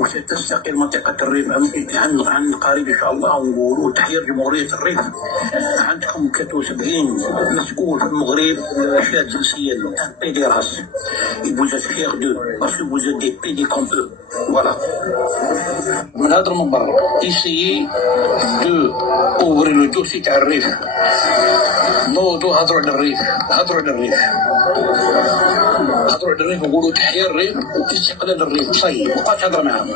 وستستقل منطقه الريف عن قريب ان شاء الله ونقولوا تحرير جمهوريه الريف عندكم 73 مسؤول في المغرب شاد جنسيا ان بي دي راس vous êtes fiers d'eux parce que vous êtes des PD comme eux voilà من هذا المنبر essayez de ouvrir le dossier تاع الريف نوضوا هضروا على الريف هضروا على الريف وقولوا تحيا الريف واستقلال الريف صاي بقى تهضر معاهم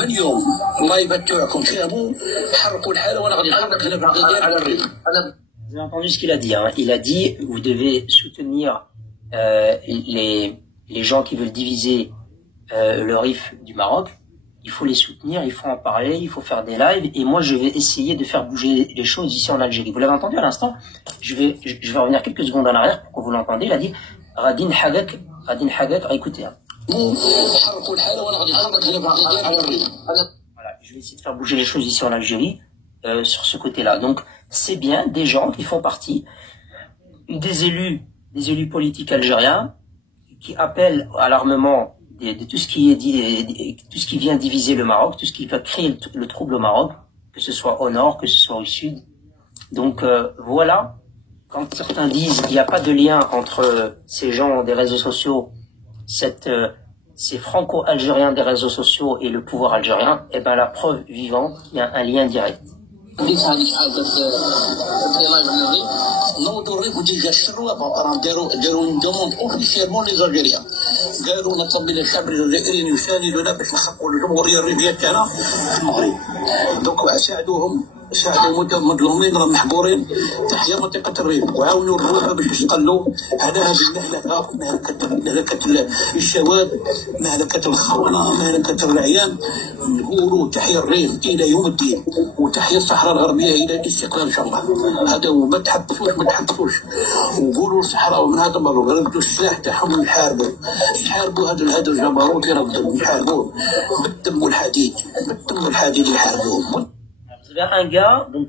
من يوم اللايفات تاعكم شافوا حرقوا الحاله وانا غادي نحرق هنا في الجزائر على الريف. Vous avez entendu ce qu'il a dit. Hein. Il a dit vous devez soutenir les gens qui veulent diviser le RIF du Maroc. Il faut les soutenir, il faut en parler, il faut faire des lives. Et moi, je vais essayer de faire bouger les choses ici en Algérie. Vous l'avez entendu à l'instant. Je vais revenir quelques secondes en arrière pour que vous l'entendiez. Il a dit Radin Hagak, écoutez. Hein. Voilà, je vais essayer de faire bouger les choses ici en Algérie sur ce côté-là. Donc, c'est bien des gens qui font partie des élus politiques algériens qui appellent à l'armement de tout ce qui est dit, tout ce qui vient diviser le Maroc, tout ce qui va créer le trouble au Maroc, que ce soit au nord, que ce soit au sud. Donc voilà, quand certains disent qu'il n'y a pas de lien entre ces gens des réseaux sociaux, ces franco-algériens des réseaux sociaux et le pouvoir algérien, eh ben la preuve vivante, il y a un lien direct. نوضوا الريف وتلقى الشروع راهم داروا دوموند اوفيسيالمون لي زالجيريان قالوا نطلب من الشعب الجزائري ان يساندونا باش نحققوا الجمهوريه الريفيه تاعنا في المغرب دوك ساعدوا مظلومين راهم محقورين تحيا منطقه الريف وعاونوا الروح باش يستقلوا على هذه المهلكه مهلكه الشباب مهلكه الخونه مهلكه الرعيان نقولوا تحيا الريف الى يوم الدين وتحيا الصحراء الغربيه الى الاستقلال ان شاء الله هذا هو ما تحبسوش وقولوا الصحراء من هذا المرة غرقتوا السلاح تاعهم يحاربوا هذا الجبروت يردوا يحاربوه بالدم والحديد يحاربوه. Vous avez un gars, donc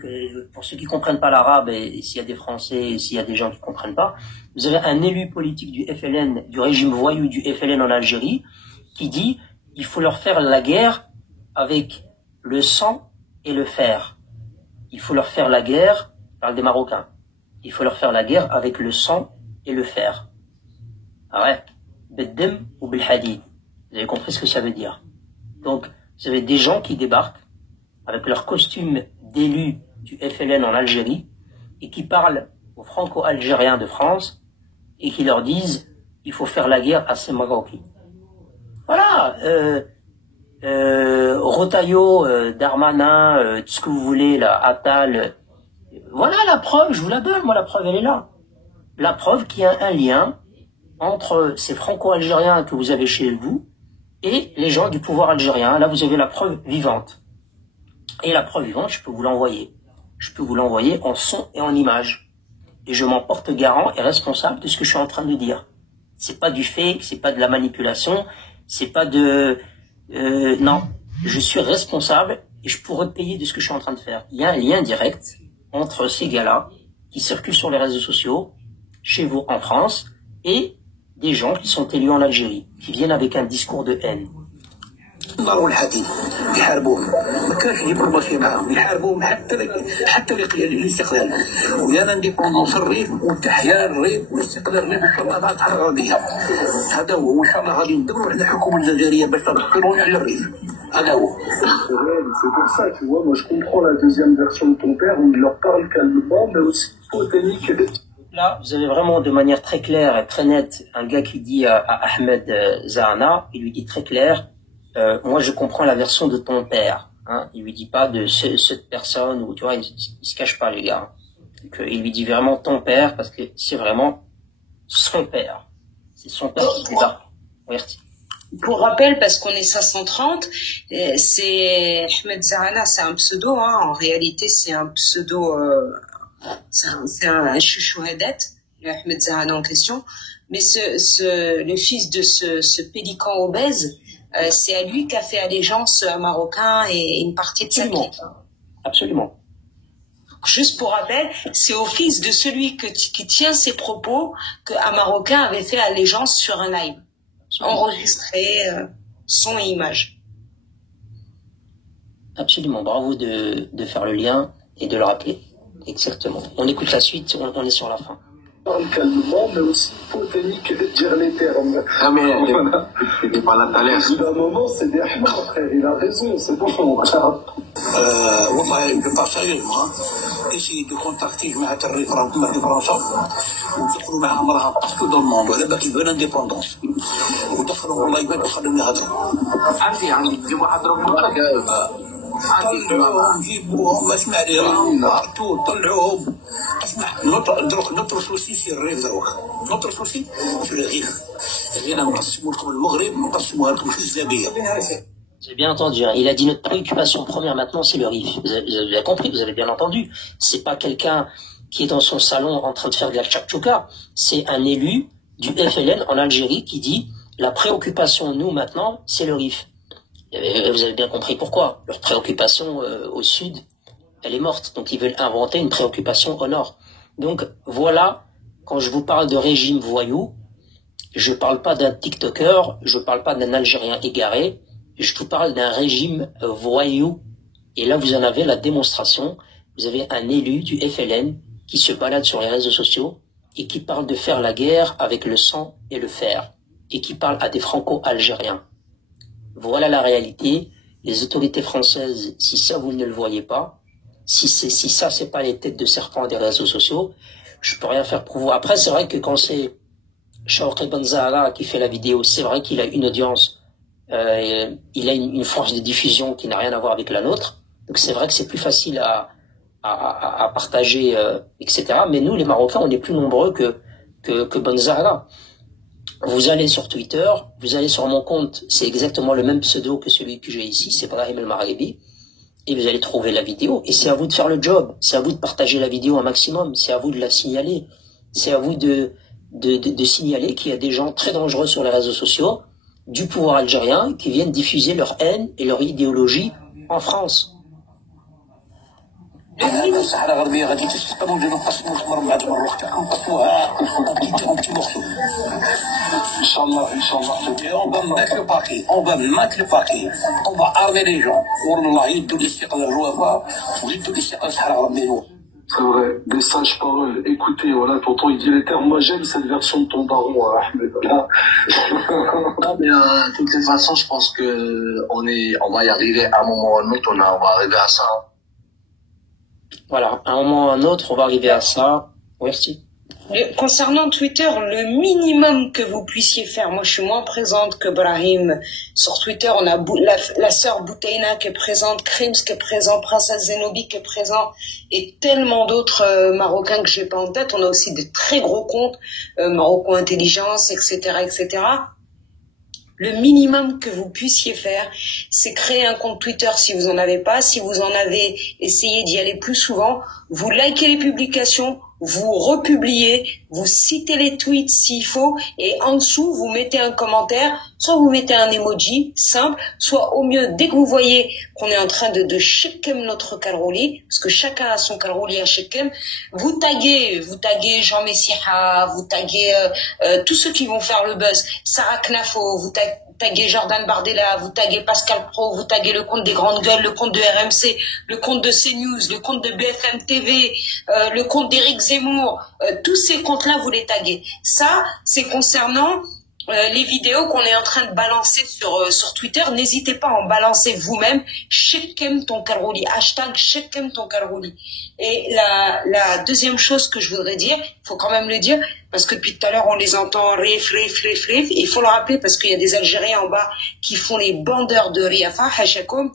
pour ceux qui comprennent pas l'arabe et s'il y a des Français et s'il y a des gens qui comprennent pas, vous avez un élu politique du FLN, du régime voyou du FLN en Algérie, qui dit il faut leur faire la guerre avec le sang et le fer. Il faut leur faire la guerre, je parle des Marocains, il faut leur faire la guerre avec le sang et le fer. Ah ouais, beddem ou belhadid. Vous avez compris ce que ça veut dire. Donc, vous avez des gens qui débarquent avec leur costume d'élu du FLN en Algérie et qui parlent aux franco-algériens de France et qui leur disent il faut faire la guerre à ces Marocains. Voilà, Rotaillot, Darmanin, tout ce que vous voulez, là, Attal, voilà la preuve, je vous la donne, moi la preuve elle est là. La preuve qu'il y a un lien entre ces franco-algériens que vous avez chez vous et les gens du pouvoir algérien. Là vous avez la preuve vivante. Et la preuve vivante, je peux vous l'envoyer. Je peux vous l'envoyer en son et en image. Et je m'en porte garant et responsable de ce que je suis en train de dire. C'est pas du fake, c'est pas de la manipulation, c'est pas de... non, je suis responsable et je pourrais payer de ce que je suis en train de faire. Il y a un lien direct entre ces gars-là qui circulent sur les réseaux sociaux, chez vous en France, et des gens qui sont élus en Algérie, qui viennent avec un discours de haine. النار والحديد يحاربوهم ما كانش ديبلوماسيه معاهم يحاربوهم حتى الاستقلال ولأن انديبوندونس الريف وتحيا الريف واستقلال الريف ان شاء الله بعد الحرب الغربيه هذا هو وان شاء الله غادي ندوروا على الحكومه الجزائريه باش تنقلوا على الريف هذا هو. C'est pour ça, tu vois, moi je comprends la deuxième version de ton père où il leur parle calmement, mais aussi poténique. Là, vous avez vraiment de manière très claire et très nette un gars qui dit à Ahmed Zahana, il lui dit très clair, moi je comprends la version de ton père. Hein. Il lui dit pas de cette personne, ou tu vois, il se cache pas les gars. Donc, il lui dit vraiment ton père parce que c'est vraiment son père. C'est son père qui est là. Merci. Pour rappel, parce qu'on est 530, c'est Ahmed Zahana, c'est un pseudo, hein. En réalité c'est un pseudo, c'est un chouchouedet, le Ahmed Zahana en question. Mais le fils de ce pélican obèse, c'est à lui qu'a fait allégeance un Marocain et une partie de sa clique. Absolument. Juste pour rappel, c'est au fils de celui qui tient ces propos qu'un Marocain avait fait allégeance sur un live. Enregistré, son et image. Absolument. Bravo de faire le lien et de le rappeler. Exactement. On écoute la suite, on est sur la fin. Calmement, mais aussi poténique de dire les termes. Ah mais c'était pas là tout à l'heure. Au bout d'un moment, c'est des Ahmed, frère, il a raison, c'est bon. والله je parle sérieusement. Essayer de contacter جماعة الريفرنس في فرنسا ودخلوا معهم راهم partout dans le monde ولا باقي غير انديبوندونس ودخلوا والله يبان وخلونا يهضروا. عندي جماعة هضروا طلعوهم جيبوهم اسمع لي راهم هرتوا طلعوهم. اسمع notre souci c'est le rêve دروك. notre souci c'est le rêve. غير نقسموا لكم المغرب نقسموها لكم في الزابية. J'ai bien entendu. Hein. Il a dit notre préoccupation première maintenant, c'est le RIF. Vous avez bien compris, vous avez bien entendu. C'est pas quelqu'un qui est dans son salon en train de faire de la tchakchouka. C'est un élu du FLN en Algérie qui dit la préoccupation, nous maintenant, c'est le RIF. Et vous avez bien compris pourquoi. Leur préoccupation au sud, elle est morte. Donc ils veulent inventer une préoccupation au nord. Donc voilà, quand je vous parle de régime voyou, je parle pas d'un TikToker, je parle pas d'un Algérien égaré. Je vous parle d'un régime voyou. Et là, vous en avez la démonstration. Vous avez un élu du FLN qui se balade sur les réseaux sociaux et qui parle de faire la guerre avec le sang et le fer. Et qui parle à des franco-algériens. Voilà la réalité. Les autorités françaises, si ça vous ne le voyez pas, si ça c'est pas les têtes de serpent des réseaux sociaux, je peux rien faire pour vous. Après, c'est vrai que quand c'est Shawqi Ben Zahra qui fait la vidéo, c'est vrai qu'il a une audience. Il a une force de diffusion qui n'a rien à voir avec la nôtre. Donc c'est vrai que c'est plus facile à partager, etc. Mais nous, les Marocains, on est plus nombreux que Ben Zahra. Vous allez sur Twitter, vous allez sur mon compte, c'est exactement le même pseudo que celui que j'ai ici, c'est Brahim El Maghribi, et vous allez trouver la vidéo. Et c'est à vous de faire le job, c'est à vous de partager la vidéo un maximum, c'est à vous de la signaler, c'est à vous de signaler qu'il y a des gens très dangereux sur les réseaux sociaux, du pouvoir algérien, qui viennent diffuser leur haine et leur idéologie en France. الصحراء الغربية غادي تستقبل وديروا نقسموا مربعات مروخ تاعكم نقسموها بتي مورسو. إن شاء الله إن شاء الله. On va mettre le paquet, on va mettre le paquet, on va armer les gens. والله يدوا الاستقلال الوفاء ويدوا الاستقلال الصحراء الغربية. C'est vrai, des sages paroles. Écoutez, voilà, tonton, il dit les termes. Moi, j'aime cette version de ton daron, Ahmed. Là. Non, mais de toutes les façons, je pense que on va y arriver à un moment ou à un autre, on va arriver à ça. Voilà, à un moment ou à un autre, on va arriver à ça. Merci. Concernant Twitter, le minimum que vous puissiez faire, moi je suis moins présente que Brahim sur Twitter, on a la sœur Bouteina qui est présente, Krims qui est présent, Princesse Zenobi qui est présent et tellement d'autres Marocains que j'ai pas en tête. On a aussi des très gros comptes, Marocco Intelligence, etc., etc. Le minimum que vous puissiez faire, c'est créer un compte Twitter si vous en avez pas. Si vous en avez, essayez d'y aller plus souvent. Vous likez les publications, vous republiez, vous citez les tweets s'il faut, et en dessous, vous mettez un commentaire, soit vous mettez un emoji simple, soit au mieux, dès que vous voyez qu'on est en train de shekem notre Kalrouli, parce que chacun a son Kalrouli à shekem, vous taguez Jean Messiha, vous taguez tous ceux qui vont faire le buzz, Sarah Knafo, vous taguez Jordan Bardella, vous taguez Pascal Pro, vous taguez le compte des grandes gueules, le compte de RMC, le compte de CNews, le compte de BFM TV, le compte d'Éric Zemmour, tous ces comptes-là, vous les taguez. Ça, c'est concernant les vidéos qu'on est en train de balancer sur Twitter. N'hésitez pas à en balancer vous-même. Shekem ton Kalrouli, hashtag Shekem ton Kalrouli. Et la deuxième chose que je voudrais dire, il faut quand même le dire, parce que depuis tout à l'heure on les entend rif, et il faut le rappeler parce qu'il y a des Algériens en bas qui font les bandeurs de Riafa, Hachakoum.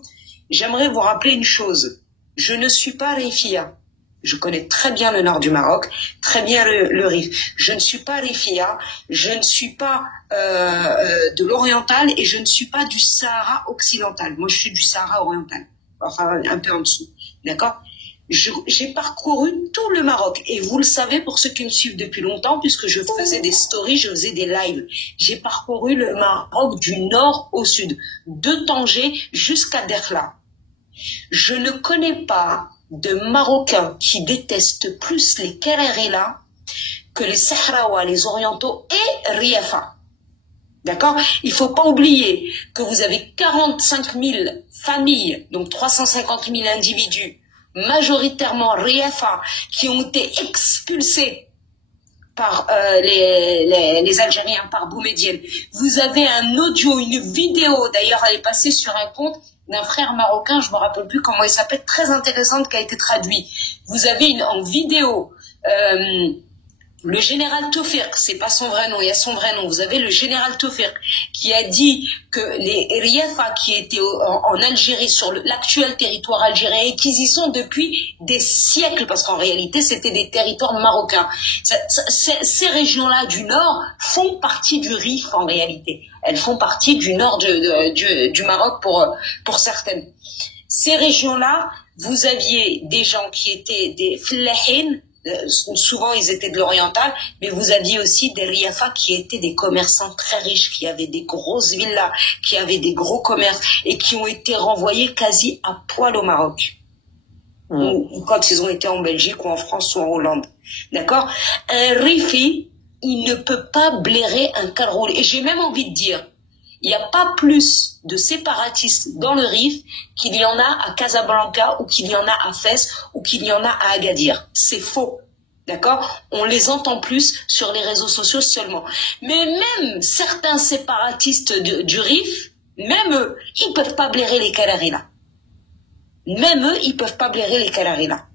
J'aimerais vous rappeler une chose. Je ne suis pas Rifia. Je connais très bien le nord du Maroc, très bien le Rif. Je ne suis pas Rifia, je ne suis pas de l'oriental et je ne suis pas du Sahara occidental. Moi, je suis du Sahara oriental, enfin un peu en dessous, d'accord? J'ai parcouru tout le Maroc et vous le savez pour ceux qui me suivent depuis longtemps, puisque je faisais des stories, je faisais des lives. J'ai parcouru le Maroc du nord au sud, de Tanger jusqu'à Dakhla. Je ne connais pas de Marocains qui détestent plus les Kererela que les Sahraouis, les Orientaux et Riafa. D'accord? Il faut pas oublier que vous avez 45 000 familles, donc 350 000 individus, majoritairement Riafa, qui ont été expulsés par les Algériens, par Boumedienne. Vous avez un audio, une vidéo, d'ailleurs elle est passée sur un compte d'un frère marocain, je me rappelle plus comment il s'appelle, très intéressante, qui a été traduit. Vous avez en vidéo le général Tofirk, c'est pas son vrai nom, il y a son vrai nom. Vous avez le général Tofirk qui a dit que les Riafa qui étaient en Algérie, sur l'actuel territoire algérien, et qu'ils y sont depuis des siècles, parce qu'en réalité c'était des territoires marocains. Ces régions-là du nord font partie du Rif en réalité. Elles font partie du nord du Maroc pour certaines. Ces régions-là, vous aviez des gens qui étaient des Flahin, souvent ils étaient de l'oriental, mais vous aviez aussi des Riafa qui étaient des commerçants très riches, qui avaient des grosses villas, qui avaient des gros commerces et qui ont été renvoyés quasi à poil au Maroc. Quand ils ont été en Belgique ou en France ou en Hollande. D'accord? Un Rifi, il ne peut pas blairer un Kalrouli. Et j'ai même envie de dire, il n'y a pas plus de séparatistes dans le Rif qu'il y en a à Casablanca ou qu'il y en a à Fès ou qu'il y en a à Agadir. C'est faux. D'accord? On les entend plus sur les réseaux sociaux seulement. Mais même certains séparatistes du Rif, même eux, ils peuvent pas blairer les Kalarilas. Même eux, ils peuvent pas blairer les Kalarilas.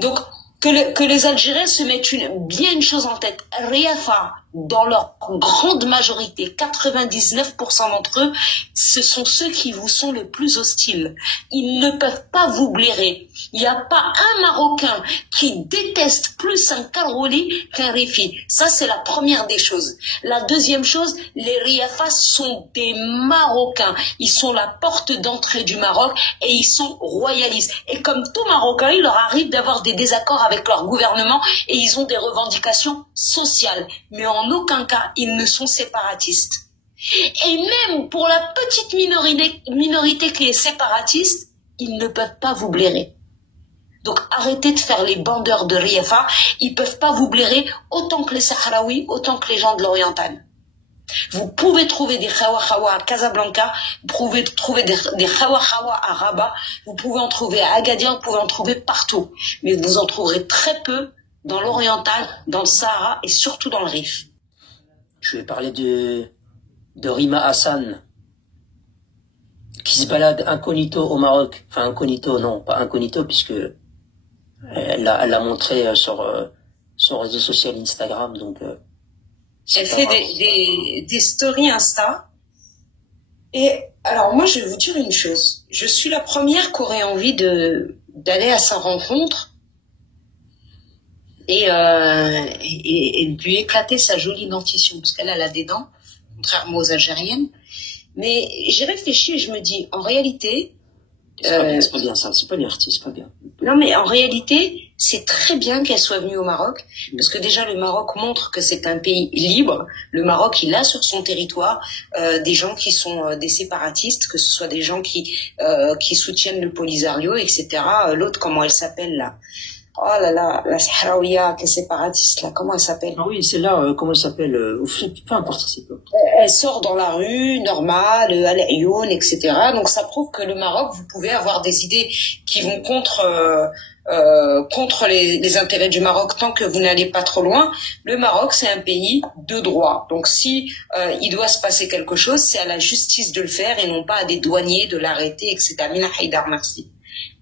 Donc, que les Algériens se mettent bien une chose en tête. Riafa, dans leur grande majorité, 99% d'entre eux, ce sont ceux qui vous sont le plus hostiles. Ils ne peuvent pas vous blairer. Il n'y a pas un Marocain qui déteste plus un Kalrouli qu'un Rifi. Ça, c'est la première des choses. La deuxième chose, les Riafas sont des Marocains. Ils sont la porte d'entrée du Maroc et ils sont royalistes. Et comme tout Marocain, il leur arrive d'avoir des désaccords avec leur gouvernement et ils ont des revendications sociales. Mais en aucun cas, ils ne sont séparatistes. Et même pour la petite minorité qui est séparatiste, ils ne peuvent pas vous blairer. Donc arrêtez de faire les bandeurs de Riafa, ils peuvent pas vous blairer autant que les Sahraouis, autant que les gens de l'oriental. Vous pouvez trouver des Khawa à Casablanca, vous pouvez trouver des Khawa à Rabat, vous pouvez en trouver à Agadir, vous pouvez en trouver partout. Mais vous en trouverez très peu dans l'oriental, dans le Sahara et surtout dans le Rif. Je vais parler de Rima Hassan, qui se balade incognito au Maroc. Enfin incognito, non, pas incognito, puisque elle l'a montré sur son réseau social Instagram, donc Elle fait des stories Insta. Et alors moi, je vais vous dire une chose. Je suis la première qui aurait envie d'aller à sa rencontre et de lui éclater sa jolie dentition, parce qu'elle a des dents, contrairement aux Algériennes. Mais j'ai réfléchi et je me dis, en réalité... c'est pas bien ça, c'est pas bien, c'est pas bien. Non, mais en réalité, c'est très bien qu'elle soit venue au Maroc, parce que déjà le Maroc montre que c'est un pays libre. Le Maroc, il a sur son territoire des gens qui sont des séparatistes, que ce soit des gens qui soutiennent le Polisario, etc. L'autre, comment elle s'appelle là? Oh là là, la Sahraouia qui est séparatiste là, comment elle s'appelle? Ah oui, c'est là, comment elle s'appelle? Peu importe, c'est pas. Elle sort dans la rue, normale, à l'Ayoun, etc. Donc ça prouve que le Maroc, vous pouvez avoir des idées qui vont contre les intérêts du Maroc tant que vous n'allez pas trop loin. Le Maroc, c'est un pays de droit. Donc si il doit se passer quelque chose, c'est à la justice de le faire et non pas à des douaniers de l'arrêter, etc. Mina Haïdar, merci.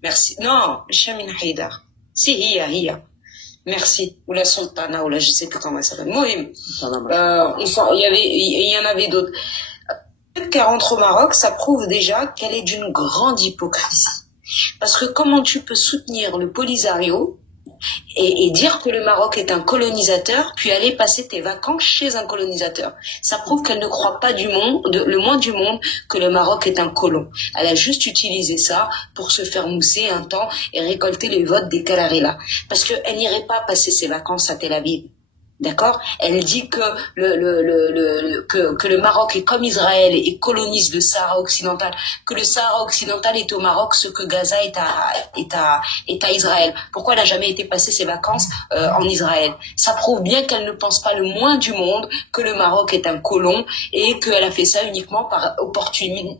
Merci. Non, Mina Haïdar. Si, hiya. Merci. Ou la Sultana, ou la je sais plus comment elle s'appelle. Mohim. Il y en avait d'autres. Peut-être qu'elle rentre au Maroc, ça prouve déjà qu'elle est d'une grande hypocrisie. Parce que comment tu peux soutenir le Polisario et dire que le Maroc est un colonisateur, puis aller passer tes vacances chez un colonisateur? Ça prouve qu'elle ne croit pas le moins du monde que le Maroc est un colon. Elle a juste utilisé ça pour se faire mousser un temps et récolter les votes des Kalarila. Parce qu'elle n'irait pas passer ses vacances à Tel Aviv. D'accord? Elle dit que le Maroc est comme Israël et colonise le Sahara occidental, que le Sahara occidental est au Maroc ce que Gaza est à Israël. Pourquoi elle n'a jamais été passer ses vacances en Israël? Ça prouve bien qu'elle ne pense pas le moins du monde que le Maroc est un colon et qu'elle a fait ça uniquement par opportunisme,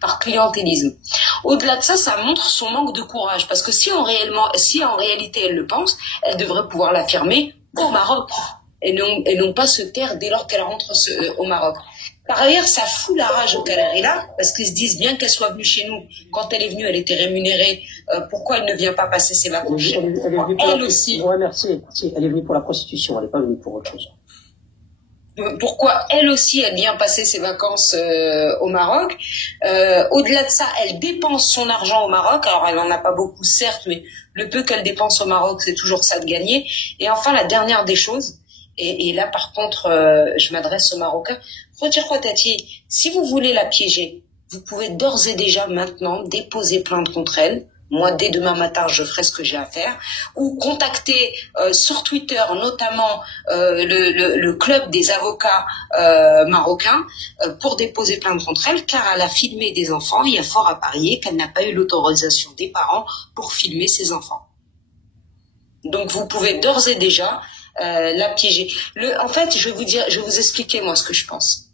par clientélisme. Au-delà de ça, ça montre son manque de courage, parce que si en réalité elle le pense, elle devrait pouvoir l'affirmer au Maroc et non pas se taire dès lors qu'elle rentre au Maroc. Par ailleurs, ça fout la rage au Kalarila, parce qu'ils se disent bien qu'elle soit venue chez nous. Quand elle est venue, elle était rémunérée. Pourquoi elle ne vient pas passer ses vacances? Elle aussi. Ouais, merci. Elle est venue pour la prostitution, elle n'est pas venue pour autre chose. Pourquoi elle aussi, elle vient passer ses vacances au Maroc. Au-delà de ça, elle dépense son argent au Maroc. Alors, elle n'en a pas beaucoup, certes, mais le peu qu'elle dépense au Maroc, c'est toujours ça de gagner. Et enfin, la dernière des choses, et là, par contre, je m'adresse aux Marocains. Tati, si vous voulez la piéger, vous pouvez d'ores et déjà maintenant déposer plainte contre elle. Moi, dès demain matin, je ferai ce que j'ai à faire. Ou contacter sur Twitter, notamment le club des avocats marocains, pour déposer plainte contre elle, car elle a filmé des enfants. Il y a fort à parier qu'elle n'a pas eu l'autorisation des parents pour filmer ses enfants. Donc, vous pouvez d'ores et déjà la piéger. En fait, je vais vous expliquer moi ce que je pense.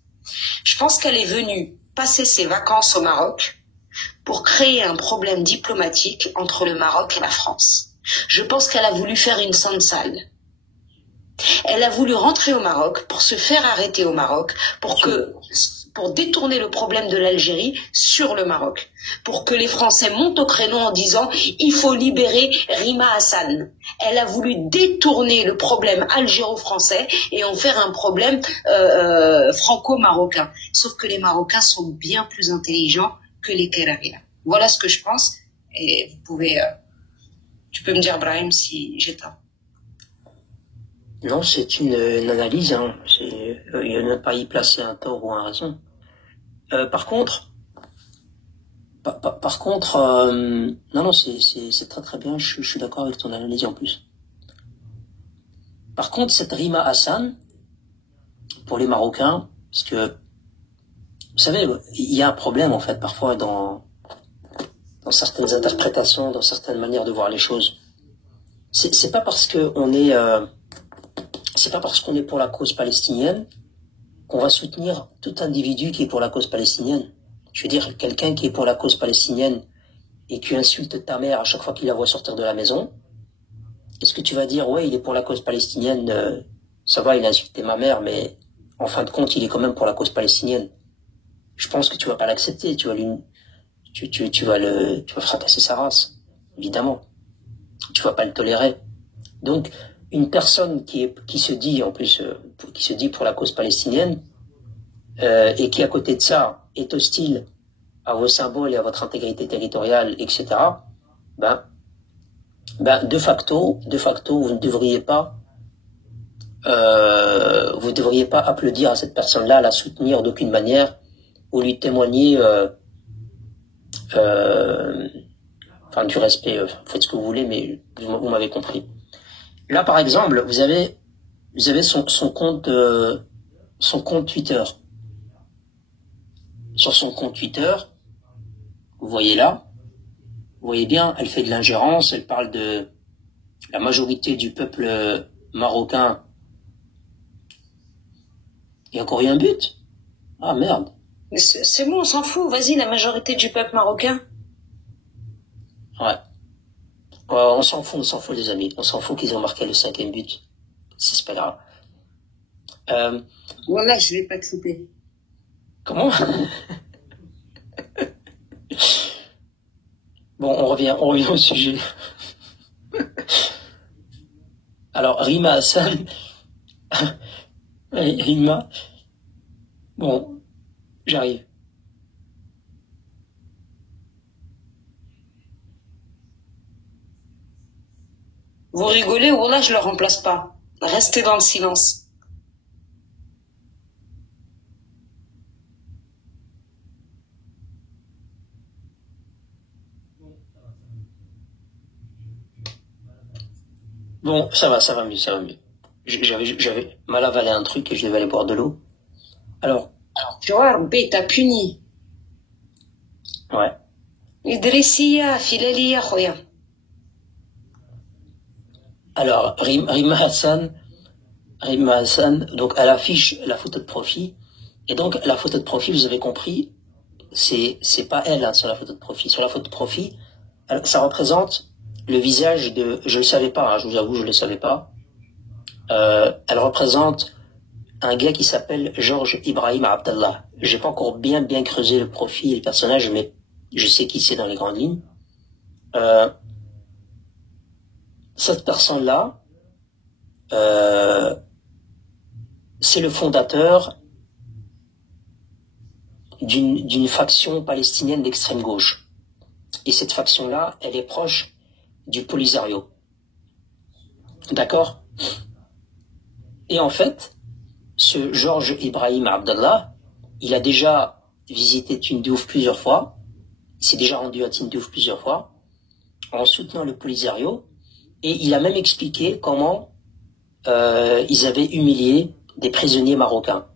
Je pense qu'elle est venue passer ses vacances au Maroc pour créer un problème diplomatique entre le Maroc et la France. Je pense qu'elle a voulu faire une sonde sale. Elle a voulu rentrer au Maroc pour se faire arrêter au Maroc, pour détourner le problème de l'Algérie sur le Maroc, pour que les Français montent au créneau en disant il faut libérer Rima Hassan. Elle a voulu détourner le problème algéro-français et en faire un problème franco-marocain. Sauf que les Marocains sont bien plus intelligents que les Kalarila. Voilà ce que je pense. Et vous pouvez... tu peux me dire, Brahim, si j'ai tort. Non, c'est une analyse. Hein. Il n'y a pas à y placer un tort ou un raison. Par contre, non, c'est très très bien. Je suis d'accord avec ton analyse en plus. Par contre, cette Rima Hassan, pour les Marocains, parce que vous savez, il y a un problème en fait parfois dans certaines interprétations, dans certaines manières de voir les choses. C'est pas parce que c'est pas parce qu'on est pour la cause palestinienne qu'on va soutenir tout individu qui est pour la cause palestinienne. Je veux dire, quelqu'un qui est pour la cause palestinienne et qui insulte ta mère à chaque fois qu'il la voit sortir de la maison, est-ce que tu vas dire, ouais, il est pour la cause palestinienne, ça va, il a insulté ma mère, mais en fin de compte, il est quand même pour la cause palestinienne. Je pense que tu vas pas l'accepter, tu vas fracasser sa race, évidemment. Tu vas pas le tolérer. Donc, une personne qui se dit, en plus, qui se dit pour la cause palestinienne, et qui, à côté de ça, est hostile à vos symboles et à votre intégrité territoriale, etc., de facto, vous ne devriez pas, applaudir à cette personne-là, la soutenir d'aucune manière, ou lui témoigner, du respect, faites ce que vous voulez, mais vous m'avez compris. Là, par exemple, vous avez son compte Twitter. Sur son compte Twitter, vous voyez là, vous voyez bien, elle fait de l'ingérence, elle parle de la majorité du peuple marocain. Il y a encore eu un but? Ah merde. Mais c'est bon, on s'en fout, vas-y, la majorité du peuple marocain. Ouais. On s'en fout les amis, on s'en fout qu'ils ont marqué le 5e but. C'est pas grave. Voilà, je vais pas clipper. Comment? Bon, on revient au sujet. Alors, Rima Hassan, Rima, bon, j'arrive. Vous rigolez, ou là, je le remplace pas. Restez dans le silence. Bon, ça va mieux. J'avais mal avalé un truc et je devais aller boire de l'eau. Alors. Tu vois, Rabbi t'a puni. Ouais. Idrissiya, Filaliya, khoya. Alors, Rima Hassan, donc elle affiche la photo de profil. Et donc, la photo de profil, vous avez compris, c'est pas elle hein, sur la photo de profil. Sur la photo de profil, ça représente le visage de... Je le savais pas, hein, je vous avoue, je le savais pas. Elle représente un gars qui s'appelle Georges Ibrahim Abdallah. J'ai pas encore bien creusé le profil et le personnage, mais je sais qui c'est dans les grandes lignes. Cette personne-là, c'est le fondateur d'une faction palestinienne d'extrême gauche. Et cette faction-là, elle est proche du Polisario. D'accord? Et en fait, ce Georges Ibrahim Abdallah, il a déjà visité Tindouf plusieurs fois. Il s'est déjà rendu à Tindouf plusieurs fois en soutenant le Polisario. Et il a même expliqué comment ils avaient humilié des prisonniers marocains.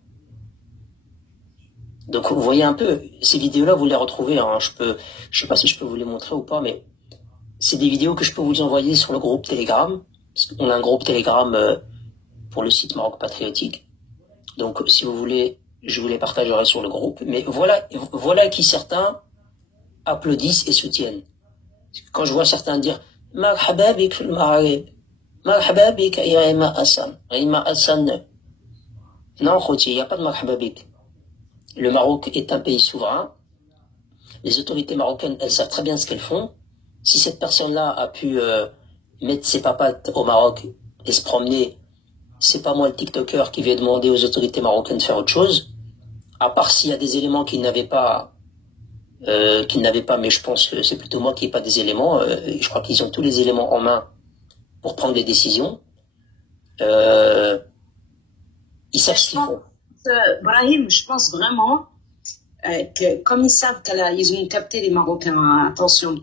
Donc vous voyez un peu, ces vidéos-là, vous les retrouvez. Hein, je sais pas si je peux vous les montrer ou pas, mais c'est des vidéos que je peux vous envoyer sur le groupe Telegram. On a un groupe Telegram pour le site Maroc Patriotique. Donc si vous voulez, je vous les partagerai sur le groupe. Mais voilà qui certains applaudissent et soutiennent. Quand je vois certains dire Marhaba bik fil Maghreb, Marhaba bik ya Rima Hassan. Rima Hassan. Non, Khouti, il n'y a pas de Marhaba bik. Le Maroc est un pays souverain. Les autorités marocaines, elles savent très bien ce qu'elles font. Si cette personne-là a pu mettre ses papates au Maroc et se promener, c'est pas moi le TikToker qui vais demander aux autorités marocaines de faire autre chose. À part s'il y a des éléments qu'ils n'avaient pas, mais je pense que c'est plutôt moi qui n'ai pas des éléments. Je crois qu'ils ont tous les éléments en main pour prendre des décisions. Ils savent ce qu'ils font. Brahim, je pense vraiment que comme ils savent qu'ils ont capté les Marocains, attention,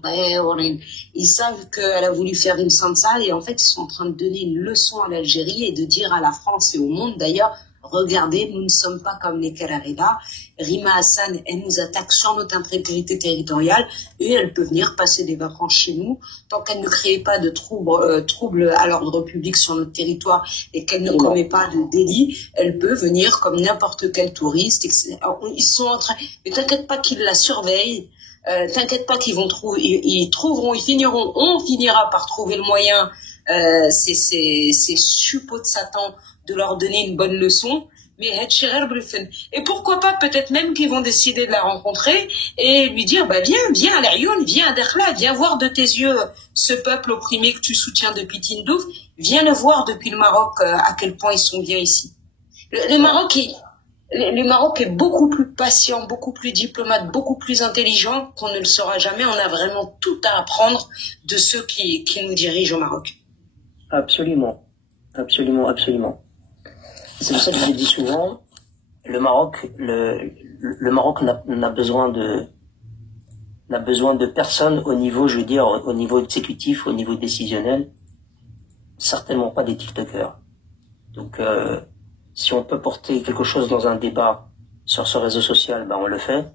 ils savent qu'elle a voulu faire une sansa et en fait ils sont en train de donner une leçon à l'Algérie et de dire à la France et au monde d'ailleurs, regardez, nous ne sommes pas comme les Karareda. Rima Hassan, elle nous attaque sur notre intégrité territoriale et elle peut venir passer des vacances chez nous. Tant qu'elle ne crée pas de troubles à l'ordre public sur notre territoire et qu'elle ne commet pas de délit, elle peut venir comme n'importe quel touriste. Ils sont en train... Mais t'inquiète pas qu'ils la surveillent. T'inquiète pas qu'ils vont trouver... On finira par trouver le moyen, ces suppôts de Satan, de leur donner une bonne leçon. Mais et pourquoi pas, peut-être même qu'ils vont décider de la rencontrer et lui dire, bah viens à l'Arioun, viens à Dakhla, viens voir de tes yeux ce peuple opprimé que tu soutiens depuis Tindouf, viens le voir depuis le Maroc, à quel point ils sont bien ici. Le Maroc est beaucoup plus patient, beaucoup plus diplomate, beaucoup plus intelligent qu'on ne le sera jamais. On a vraiment tout à apprendre de ceux qui nous dirigent au Maroc. Absolument. Absolument, absolument. C'est pour ça que je le dis souvent, le Maroc n'a besoin de personne au niveau, je veux dire, au niveau exécutif, au niveau décisionnel, certainement pas des TikTokers. Donc, si on peut porter quelque chose dans un débat sur ce réseau social, ben on le fait,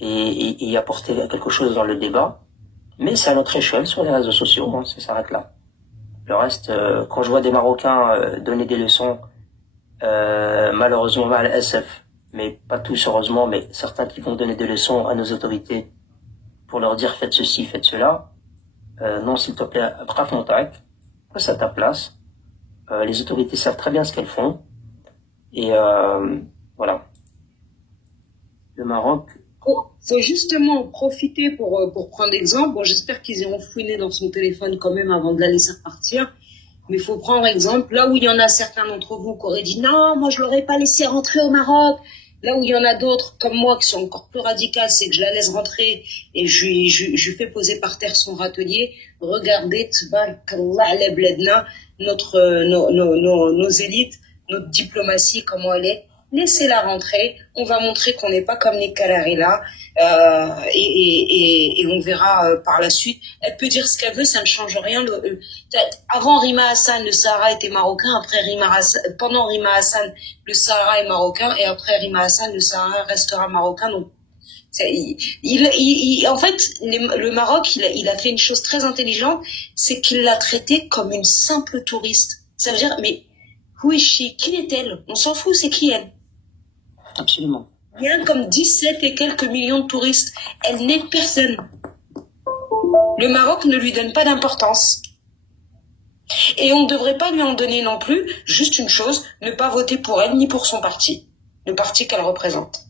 et apporter quelque chose dans le débat, mais c'est à notre échelle sur les réseaux sociaux, hein, ça s'arrête là. Le reste, quand je vois des Marocains donner des leçons, malheureusement mal SF, mais pas tous heureusement, mais certains qui vont donner des leçons à nos autorités pour leur dire faites ceci, faites cela, non s'il te plaît, brave Montac, passe à ta place. Les autorités savent très bien ce qu'elles font, et voilà. Le Maroc... Faut justement profiter pour prendre exemple. Bon, j'espère qu'ils iront fouiner dans son téléphone quand même avant de la laisser partir. Mais il faut prendre exemple là où il y en a certains d'entre vous qui auraient dit non, moi je l'aurais pas laissé rentrer au Maroc. Là où il y en a d'autres comme moi qui sont encore plus radicales, c'est que je la laisse rentrer et je lui fais poser par terre son râtelier. Regardez, nos élites, notre diplomatie, comment elle est. Laissez-la rentrer, on va montrer qu'on n'est pas comme les Canaries là, et on verra par la suite. Elle peut dire ce qu'elle veut, ça ne change rien. Avant Rima Hassan, le Sahara était marocain, pendant Rima Hassan, le Sahara est marocain, et après Rima Hassan, le Sahara restera marocain. Donc, en fait, le Maroc, il a fait une chose très intelligente, c'est qu'il l'a traitée comme une simple touriste. Ça veut dire, mais où est-she? Qui est-elle? On s'en fout, c'est qui elle? Absolument. Rien comme 17 et quelques millions de touristes. Elle n'est personne. Le Maroc ne lui donne pas d'importance. Et on ne devrait pas lui en donner non plus. Juste une chose, ne pas voter pour elle ni pour son parti. Le parti qu'elle représente.